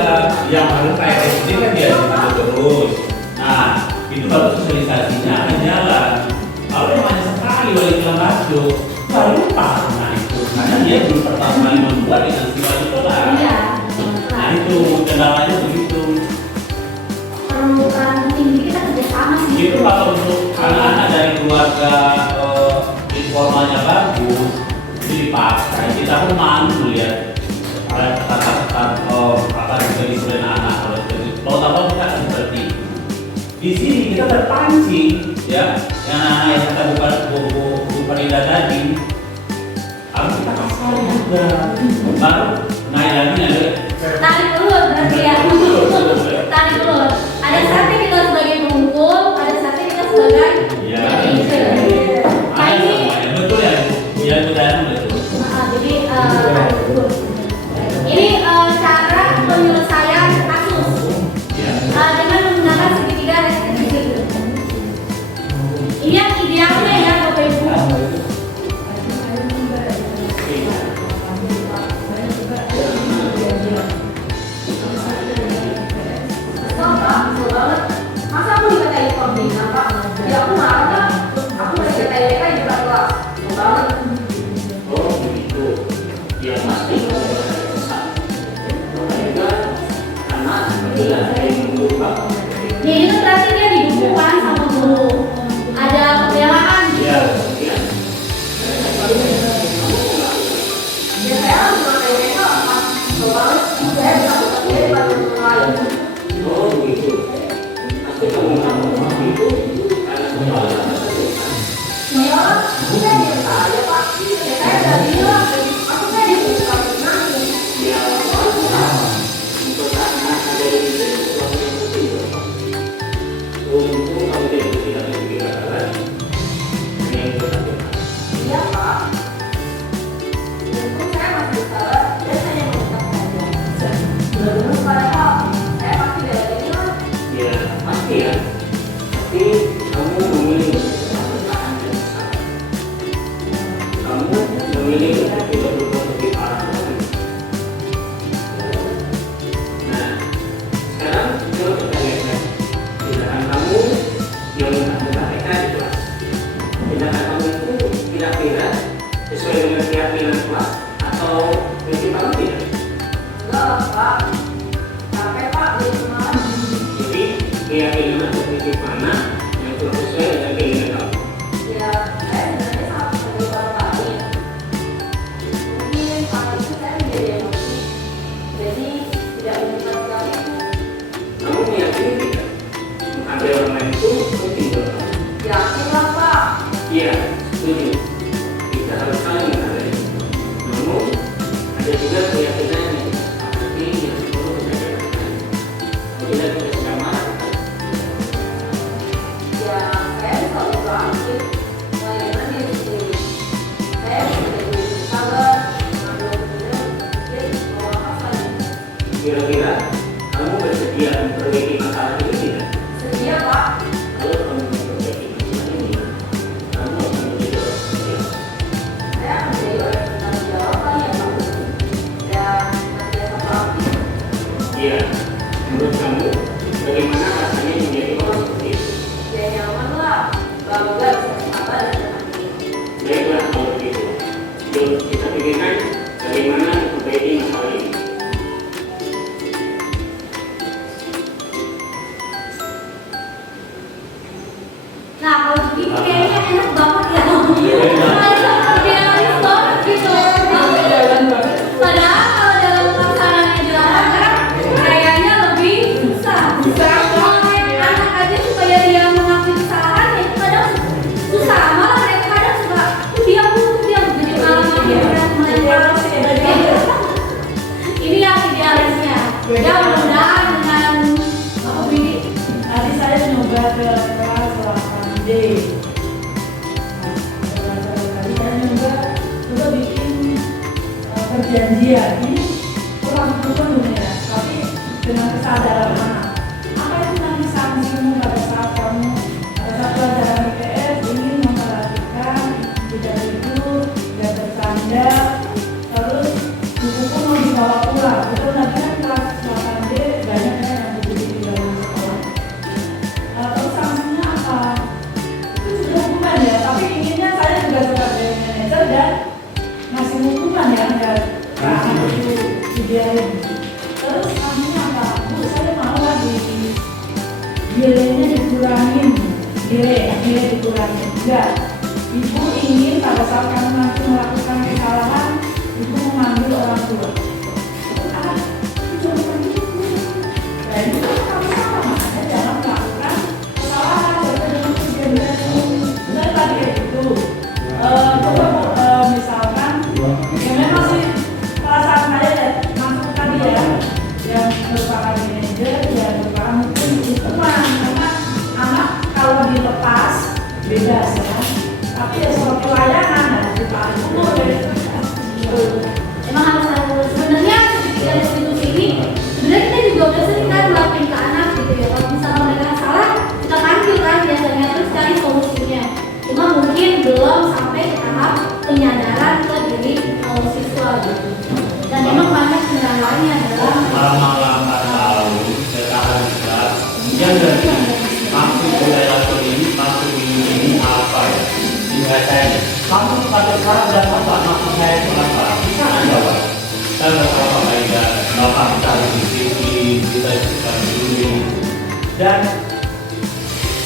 yang harus kayak SD kan dia dibantu terus. Nah, itu baru sosialisasinya akan jalan. Kalau yang hanya sekali wali bilang masuk, baru lupa. Nah itu, karena dia belum pertama kali membuat dengan siswa itu lah. Iya. Nah itu kendalanya begitu. Perlu peran tinggi kita kerjasama sih. Itu kalau untuk anak-anak dari keluarga informalnya bagus dipakai, kita pun malu lihat kata-kata apa yang disebut anak kalau tahu kita akan seperti itu. Di sini kita terpancing ya, yang kata Bu Farida tadi harus kita kasar juga, baru naik lagi. Tarik ulur berarti ya. Tarik ulur. Ada saatnya kita sebagai pemukul, ada saatnya kita sebagai manajer. Nah ini betul ya, ya betul betul. jadi tarik ulur. Ini cara penyelesaian kasus dengan menggunakan segitiga restriksi. Ini yang idealnya ya Bapak Ibu. Masa aku dikatain pembina Pak? Ya aku marah, aku udah dikatain mereka di depan kelas. Mau banget. Oh begitu. Ya pasti karena apabila saya membuka Ya itu berarti dia didukungkan sama guru. Ada pembelaan. Ya. ya Ya saya langsung ngatain mereka pas mau banget. Saya bisa buka dia di depan orang lain. oh begitu. Pasti kamu ngomong itu karena semua Ya orang, saya diam saja Pak. Ya saya udah bilang, aku saya dibuka nanti. ya untuk anak ada di sini sesuatu yang penting. Untung kamu tidak berpikiran lagi. Yang berbeda. Iya Pak. Untung saya masih salah, dan saya mau tetap saja. Terus padahal saya pasti bela ini lah. Ya pasti ya. Tapi kamu memilih bertahan dan sabar. Kamu memilih untuk tidak berbuat lebih parah lagi. Nah, sekarang coba kita lihat tindakan kamu yang KPK di kelas. Tindakan kamu itu kira-kira sesuai dengan keyakinan kelas atau prinsipal tidak? Enggak Pak. Capek Pak, jadi semalam. Jadi keyakinan atau prinsip mana yang kurang sesuai dengan keinginan kamu? Ya, saya sebenarnya sangat sebagai orang lain. Mungkin saat itu saya menjadi emosi. Jadi tidak menyimpan sekali itu. Kamu meyakini tidak? Menghargai orang lain itu penting buat kamu. Yakin lah Pak. Iya, setuju. Kita harus saling menghargai. Namun, ada juga keyakinan yang seperti yang perlu kita jalankan. Apabila kita sedang marah, Ya, saya bisa ubah aktif melayani diri sendiri. Saya bisa jadi sabar, mengambil keputusan, dan melakukan lagi. kira-kira kamu bersedia memperbaiki masalah ini tidak? Sedia Pak. Kalau kamu memperbaiki masalah ini, kamu akan menjadi orang setia. Saya akan menjadi orang yang bertanggung jawab kali ya Pak. Dan senantiasa proaktif. Iya, menurut kamu, bagaimana rasanya menjadi orang seperti itu? Ya nyaman lah. Bangga bisa sabar dan tenang. Baiklah kalau begitu. Yuk kita pikirkan bagaimana memperbaiki masalah ini. Nah kalau begitu kayaknya enak banget ya. Idealis banget gitu. Padahal kalau dalam pelaksanaannya di lapangan kayaknya lebih susah. Anak aja supaya dia mengakui kesalahan ya itu kadang susah. Malah mereka kadang suka diam jadi pengalaman dia ini yang idealisnya. Ya mudah-mudahan dengan apa Bidi? Tadi saya nyoba ke kelas 8D. Tadi saya nyoba bikin perjanjian. Ini kurang beruntung ya, tapi dengan kesadaran anak. Apa itu nanti sanksimu pada saat kamu pada saat pelajaran IPS ingin memperhatikan tidak tidur, tidak bercanda, terus buku pun mau dibawa pulang. Itu nanti kan kelas 8D banyaknya yang begitu di dalam sekolah. Terus sanksinya apa? Itu sudah hukuman ya, tapi inginnya saya juga sebagai manajer dan ngasih hukuman ya, enggak. yang enggak. Ibu ingin pada saat kamu nanti melakukan kesalahan, ibu memanggil orang tua. Nah, ini kan kamu sama, makanya jangan melakukan kesalahan dengan kejadian benar tadi kayak gitu. Coba misalkan yang memang sih perasaan saya dan masuk tadi ya, yang merupakan manajer, yang merupakan mungkin teman, karena anak kalau dilepas bebas ya. Tapi ya soal pelayanan dan ditarik dulu dari Emang harus sebenarnya dari institusi ini sebenarnya kita juga udah sering kan melakukan ke anak gitu ya. Kalau misalnya mereka salah kita panggil kan biasanya terus cari solusinya. Cuma mungkin belum sampai ke tahap penyadaran ke diri siswa gitu. Dan memang banyak kendalanya adalah malam-malam tak tahu sekarang kita yang dari masuk budaya ini masuk ini apa ya dibacanya kamu pada sekarang dan apa maksud saya itu apa bisa nggak jawab saya nggak tahu apa ya bapak kita di sini kita dulu dan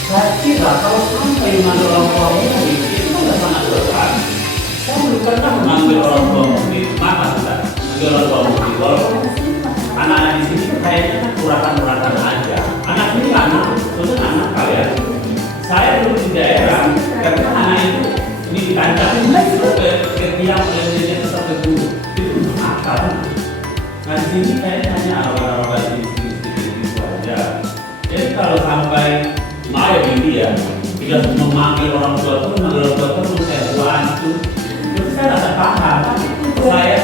saya kira kalau sampai mengambil orang tua murid itu nggak sangat berat. Saya belum pernah mengambil orang tua murid mana sudah mengambil orang tua murid walaupun anak-anak di sini kayaknya kan kuratan-kuratan aja. Anak ini anak, terus anak kalian. Saya dulu di daerah, karena anak itu ini dikancang, itu ke tiang oleh satu guru itu akal. Nah di sini kayaknya hanya awal-awal di sini aja. Jadi kalau sampai Maya ini ya, tidak memanggil orang tua itu, memanggil orang tua itu saya bantu. Terus saya rasa paham, saya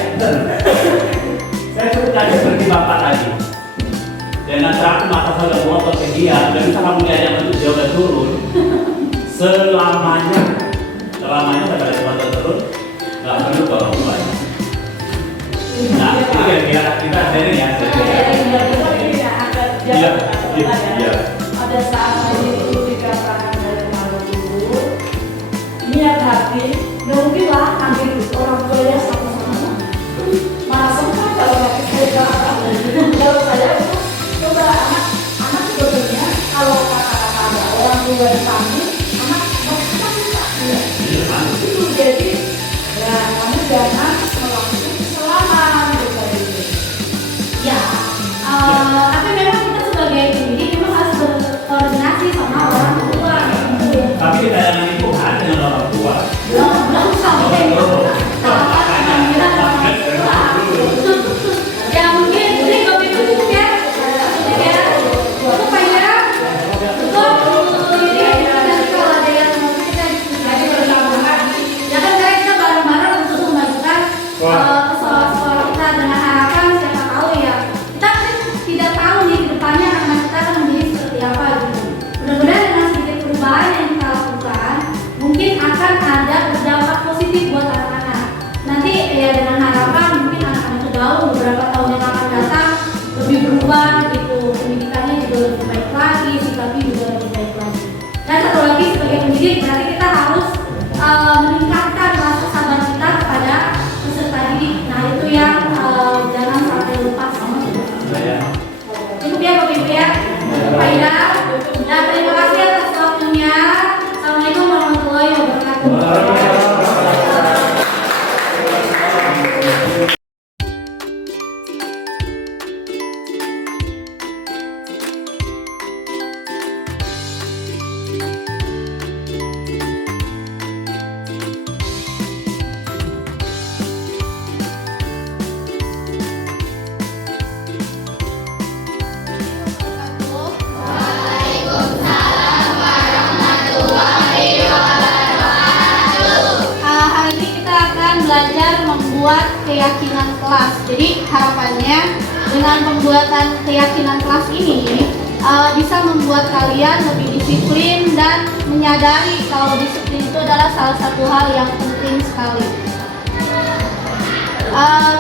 tadi seperti bapak tadi. Dan nanti aku mata saya udah motor ke dia, dan bisa kamu diajak untuk dia udah turun. Selamanya saya pada motor turun, nggak perlu ke orang tua. Nah, itu kira-kira kita sharing ya. Iya. Pada saat itu dikatakan dari malu ibu, niat hati, mungkin lah ambil orang tuanya sama-sama. Masuk kan kalau nggak saya kalau saya coba anak sebetulnya kalau kata-kata ada orang tua dipanggil, anak itu jadi ya kamu jangan melakukan kesalahan gitu. ya. Tapi memang kita sebagai pendidik memang harus berkoordinasi sama orang tua. Tapi kita yang itu hati dengan orang tua. Belum sampai panggilan orang tua. Ya mungkin ini kopi tutup ya. Tutup Pak ya. Tutup. Jadi nanti kalau ada yang mau kita diskusi bersama. Ya kan kita bareng-bareng untuk memajukan sekolah-sekolah kita dengan harapan siapa tahu ya. Kita kan tidak tahu nih ke depannya anak kita akan menjadi seperti apa gitu. Mudah-mudahan dengan sedikit perubahan yang kita lakukan mungkin akan ada berdampak positif buat anak-anak. Nanti ya dengan harapan mungkin anak-anak itu tahu beberapa tahun yang akan datang lebih berubah gitu, pendidikannya juga lebih baik lagi, sikapnya juga lebih baik lagi. Dan satu lagi sebagai pendidik berarti kita harus meningkatkan rasa sabar kita kepada peserta didik. Nah itu yang jangan sampai lupa sama cukup ya Bapak Ibu ya. Pak Ida. Dan terima kasih atas waktunya. Assalamualaikum warahmatullahi wabarakatuh. Hari ini kita akan belajar membuat keyakinan kelas. Jadi harapannya dengan pembuatan keyakinan kelas ini bisa membuat kalian lebih disiplin dan menyadari kalau disiplin itu adalah salah satu hal yang penting sekali.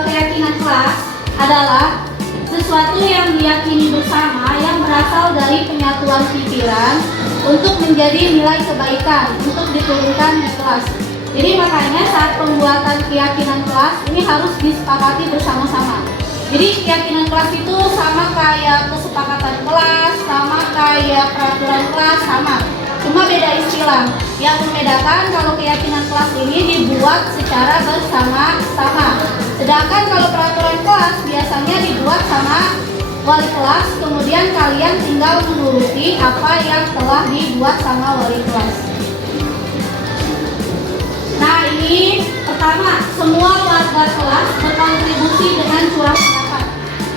Keyakinan kelas adalah sesuatu yang diyakini bersama yang berasal dari penyatuan pikiran untuk menjadi nilai kebaikan untuk diturunkan di kelas. Jadi makanya saat pembuatan keyakinan kelas ini harus disepakati bersama-sama. Jadi keyakinan kelas itu sama kayak kesepakatan kelas, sama kayak peraturan kelas, sama. cuma beda istilah. Yang membedakan kalau keyakinan kelas ini dibuat secara bersama-sama. Sedangkan kalau peraturan kelas biasanya dibuat sama wali kelas, kemudian kalian tinggal menuruti apa yang telah dibuat sama wali kelas. Nah, ini pertama, semua warga kelas berkontribusi dengan curah pendapat.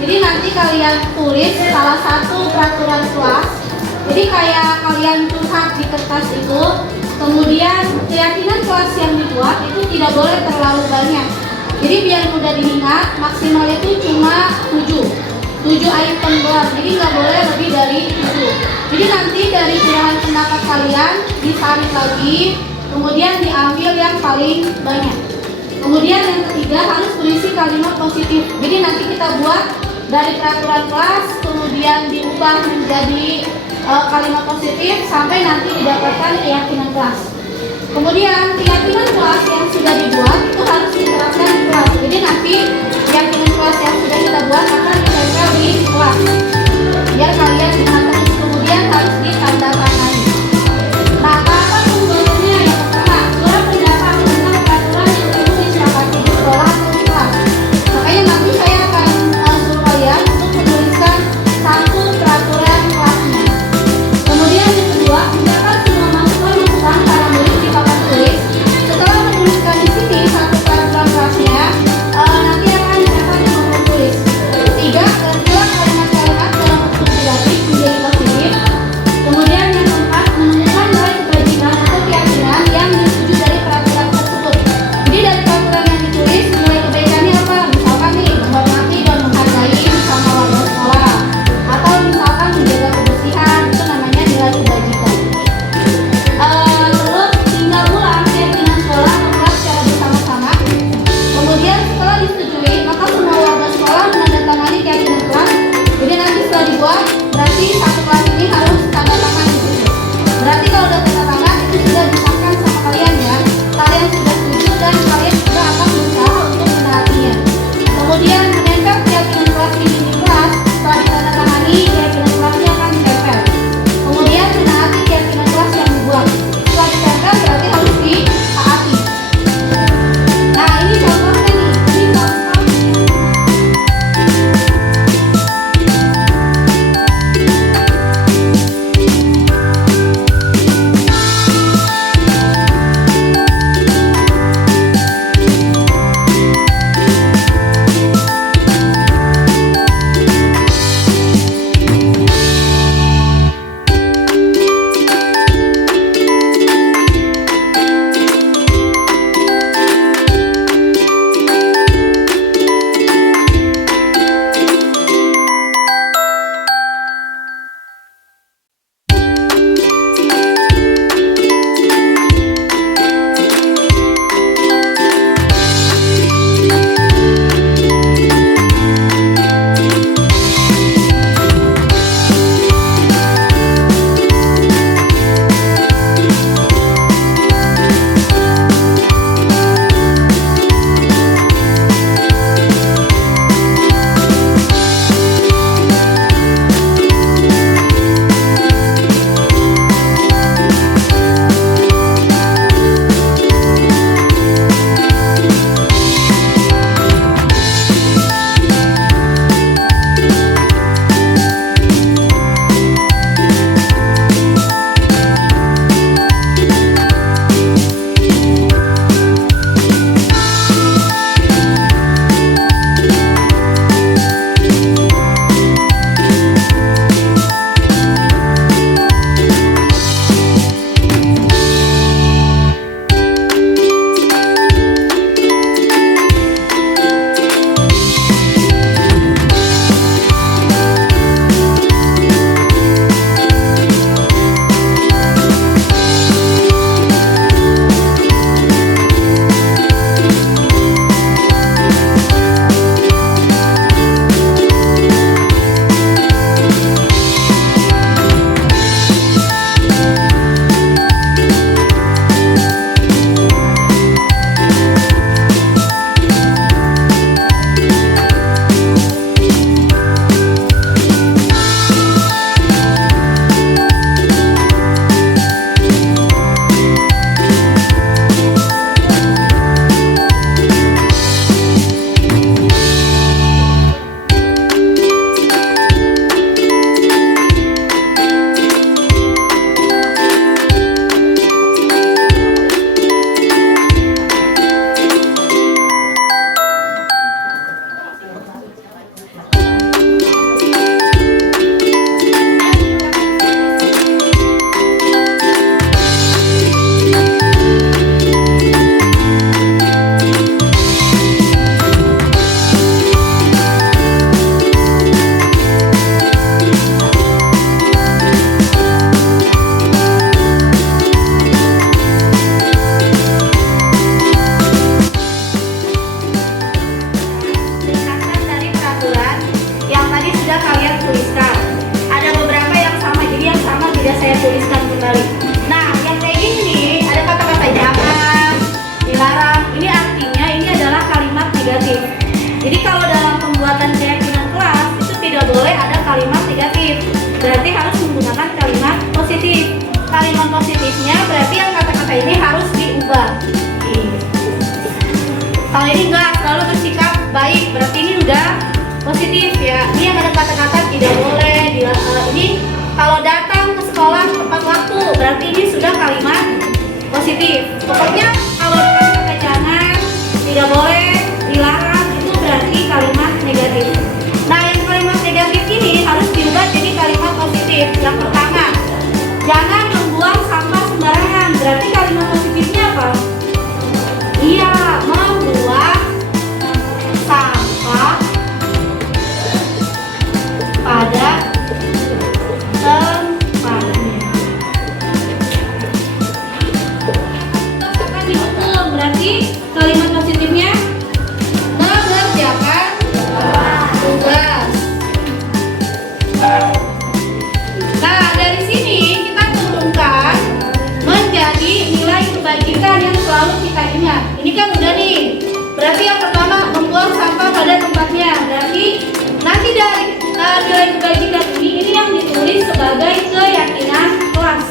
Jadi nanti kalian tulis salah satu peraturan kelas. Jadi kayak kalian curhat di kertas itu, kemudian keyakinan kelas yang dibuat itu tidak boleh terlalu banyak. Jadi biar mudah diingat, maksimal itu cuma 7 item doang, jadi nggak boleh lebih dari 7. Jadi nanti dari curahan pendapat kalian disaring lagi, kemudian diambil yang paling banyak. Kemudian yang ketiga harus berisi kalimat positif. Jadi nanti kita buat dari peraturan kelas, kemudian diubah menjadi kalimat positif sampai nanti didapatkan keyakinan kelas. Kemudian keyakinan kelas yang sudah dibuat itu harus diterapkan di kelas. Jadi nanti keyakinan kelas yang sudah kita buat akan ditempel di kelas. Biar kalian ingat terus, kemudian harus ditandatangani. Nah, tahapan pembuatannya yang pertama, surat pendapat tentang peraturan yang perlu disepakati di sekolah atau di kelas. Makanya nanti saya akan suruh kalian untuk menuliskan satu peraturan kelasnya. Kemudian yang kedua, mendapat semua mahasiswa melakukan para murid di papan tulis. Setelah menuliskan di sini satu peraturan kelasnya, nanti akan didapat di papan tulis. Tiga, gantilah kalimat-kalimat ini enggak selalu bersikap baik, berarti ini udah positif ya. Ini yang ada kata-kata tidak boleh ini kalau datang ke sekolah tepat waktu, berarti ini sudah kalimat positif. Pokoknya kalau kata jangan, tidak boleh, dilarang, itu berarti kalimat negatif. Nah, yang kalimat negatif ini harus diubah jadi kalimat positif. Yang pertama, jangan membuang sampah sembarangan. Berarti kalimat positifnya apa? Iya, membuang sampah pada tempatnya. Terus akan dihukum. Berarti kalimat positifnya mengerjakan tugas. Nah, dari sini kita turunkan menjadi nilai kebajikan yang selalu kita ingat. Ini kan udah nih. Berarti yang pertama membuang sampah pada tempatnya. Berarti nanti dari nilai kebajikan ini yang ditulis sebagai keyakinan kelas.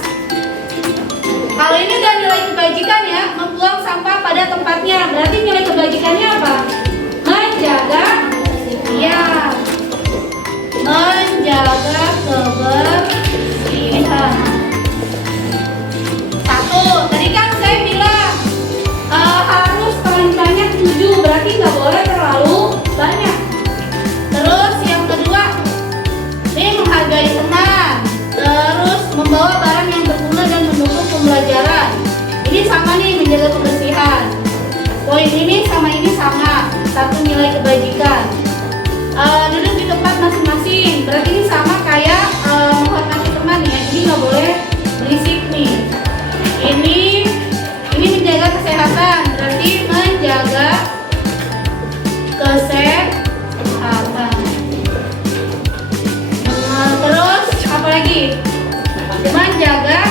Kalau ini udah nilai kebajikan ya, membuang sampah pada tempatnya. Berarti nilai kebajikannya apa? Menjaga, ya, menjaga kebersihan. Satu, tadi kan saya bilang harus paling banyak 7, berarti nggak boleh terlalu banyak. Terus yang kedua, ini menghargai teman. Terus membawa barang yang berguna dan mendukung pembelajaran. Ini sama nih, menjaga kebersihan. Poin ini sama, satu nilai kebajikan. Duduk di tempat masing-masing. Berarti ini sama kayak menghormati teman ya. Ini nggak boleh berisik nih. Ini menjaga kesehatan. Berarti menjaga kesehatan. Terus apa lagi? Menjaga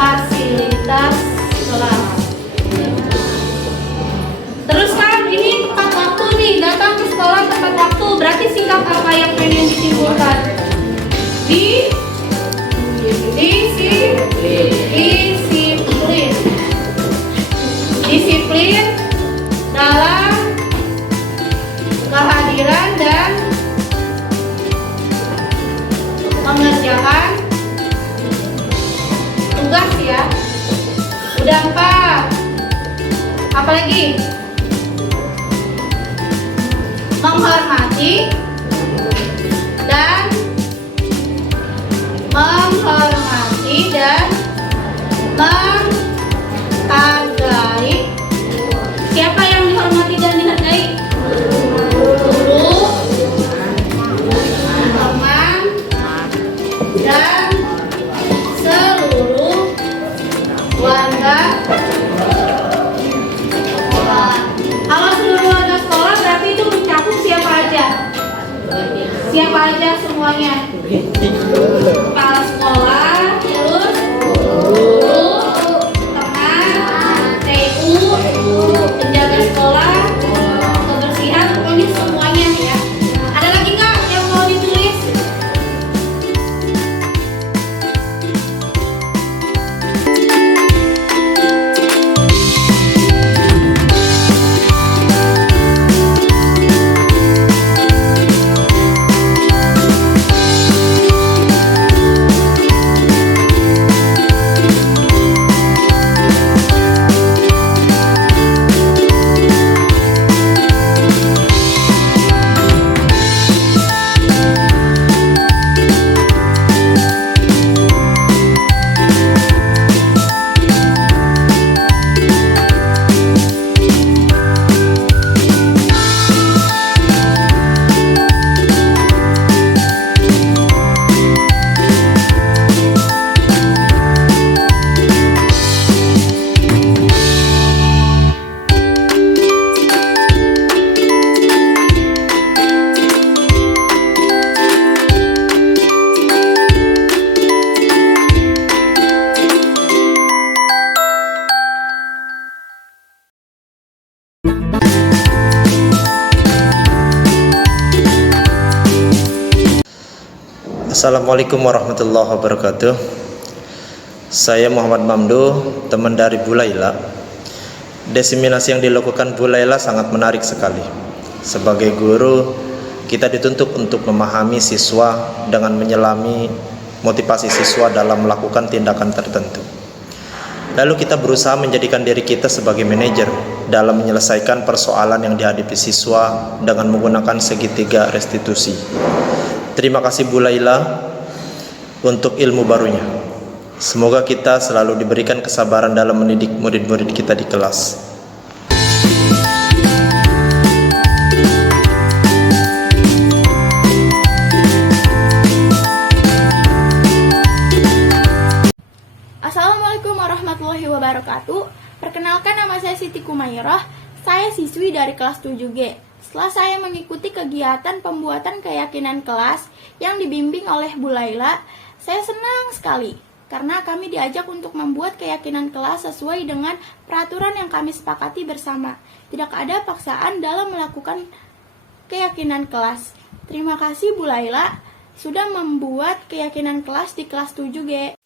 fasilitas kelas. Terus kan ini tepat waktu nih, datang ke sekolah tepat waktu. Berarti sikap apa yang pengen ditimbulkan? Disiplin dalam kehadiran dan mengerjakan tugas ya. Udah 4. Apalagi? Menghormati dan menghargai. Siapa yang dihormati dan dihargai? Guru, teman, dan seluruh warga sekolah. Kalau seluruh warga sekolah berarti itu mencakup siapa aja? Siapa aja semuanya? Kepala sekolah, terus guru, teman, TU, penjaga sekolah, kebersihan, pokoknya semuanya ya. Ada lagi nggak yang mau ditulis? Assalamualaikum warahmatullahi wabarakatuh. Saya Muhammad Mamdu, teman dari Bu Laila. Diseminasi yang dilakukan Bu Laila sangat menarik sekali. Sebagai guru, kita dituntut untuk memahami siswa dengan menyelami motivasi siswa dalam melakukan tindakan tertentu. Lalu kita berusaha menjadikan diri kita sebagai manajer dalam menyelesaikan persoalan yang dihadapi siswa dengan menggunakan segitiga restitusi. Terima kasih Bu Laila untuk ilmu barunya. Semoga kita selalu diberikan kesabaran dalam mendidik murid-murid kita di kelas. Assalamualaikum warahmatullahi wabarakatuh. Perkenalkan, nama saya Siti Kumairah. Saya siswi dari kelas 7G. Setelah saya mengikuti kegiatan pembuatan keyakinan kelas yang dibimbing oleh Bu Laila, saya senang sekali karena kami diajak untuk membuat keyakinan kelas sesuai dengan peraturan yang kami sepakati bersama. Tidak ada paksaan dalam melakukan keyakinan kelas. Terima kasih Bu Laila sudah membuat keyakinan kelas di kelas 7G.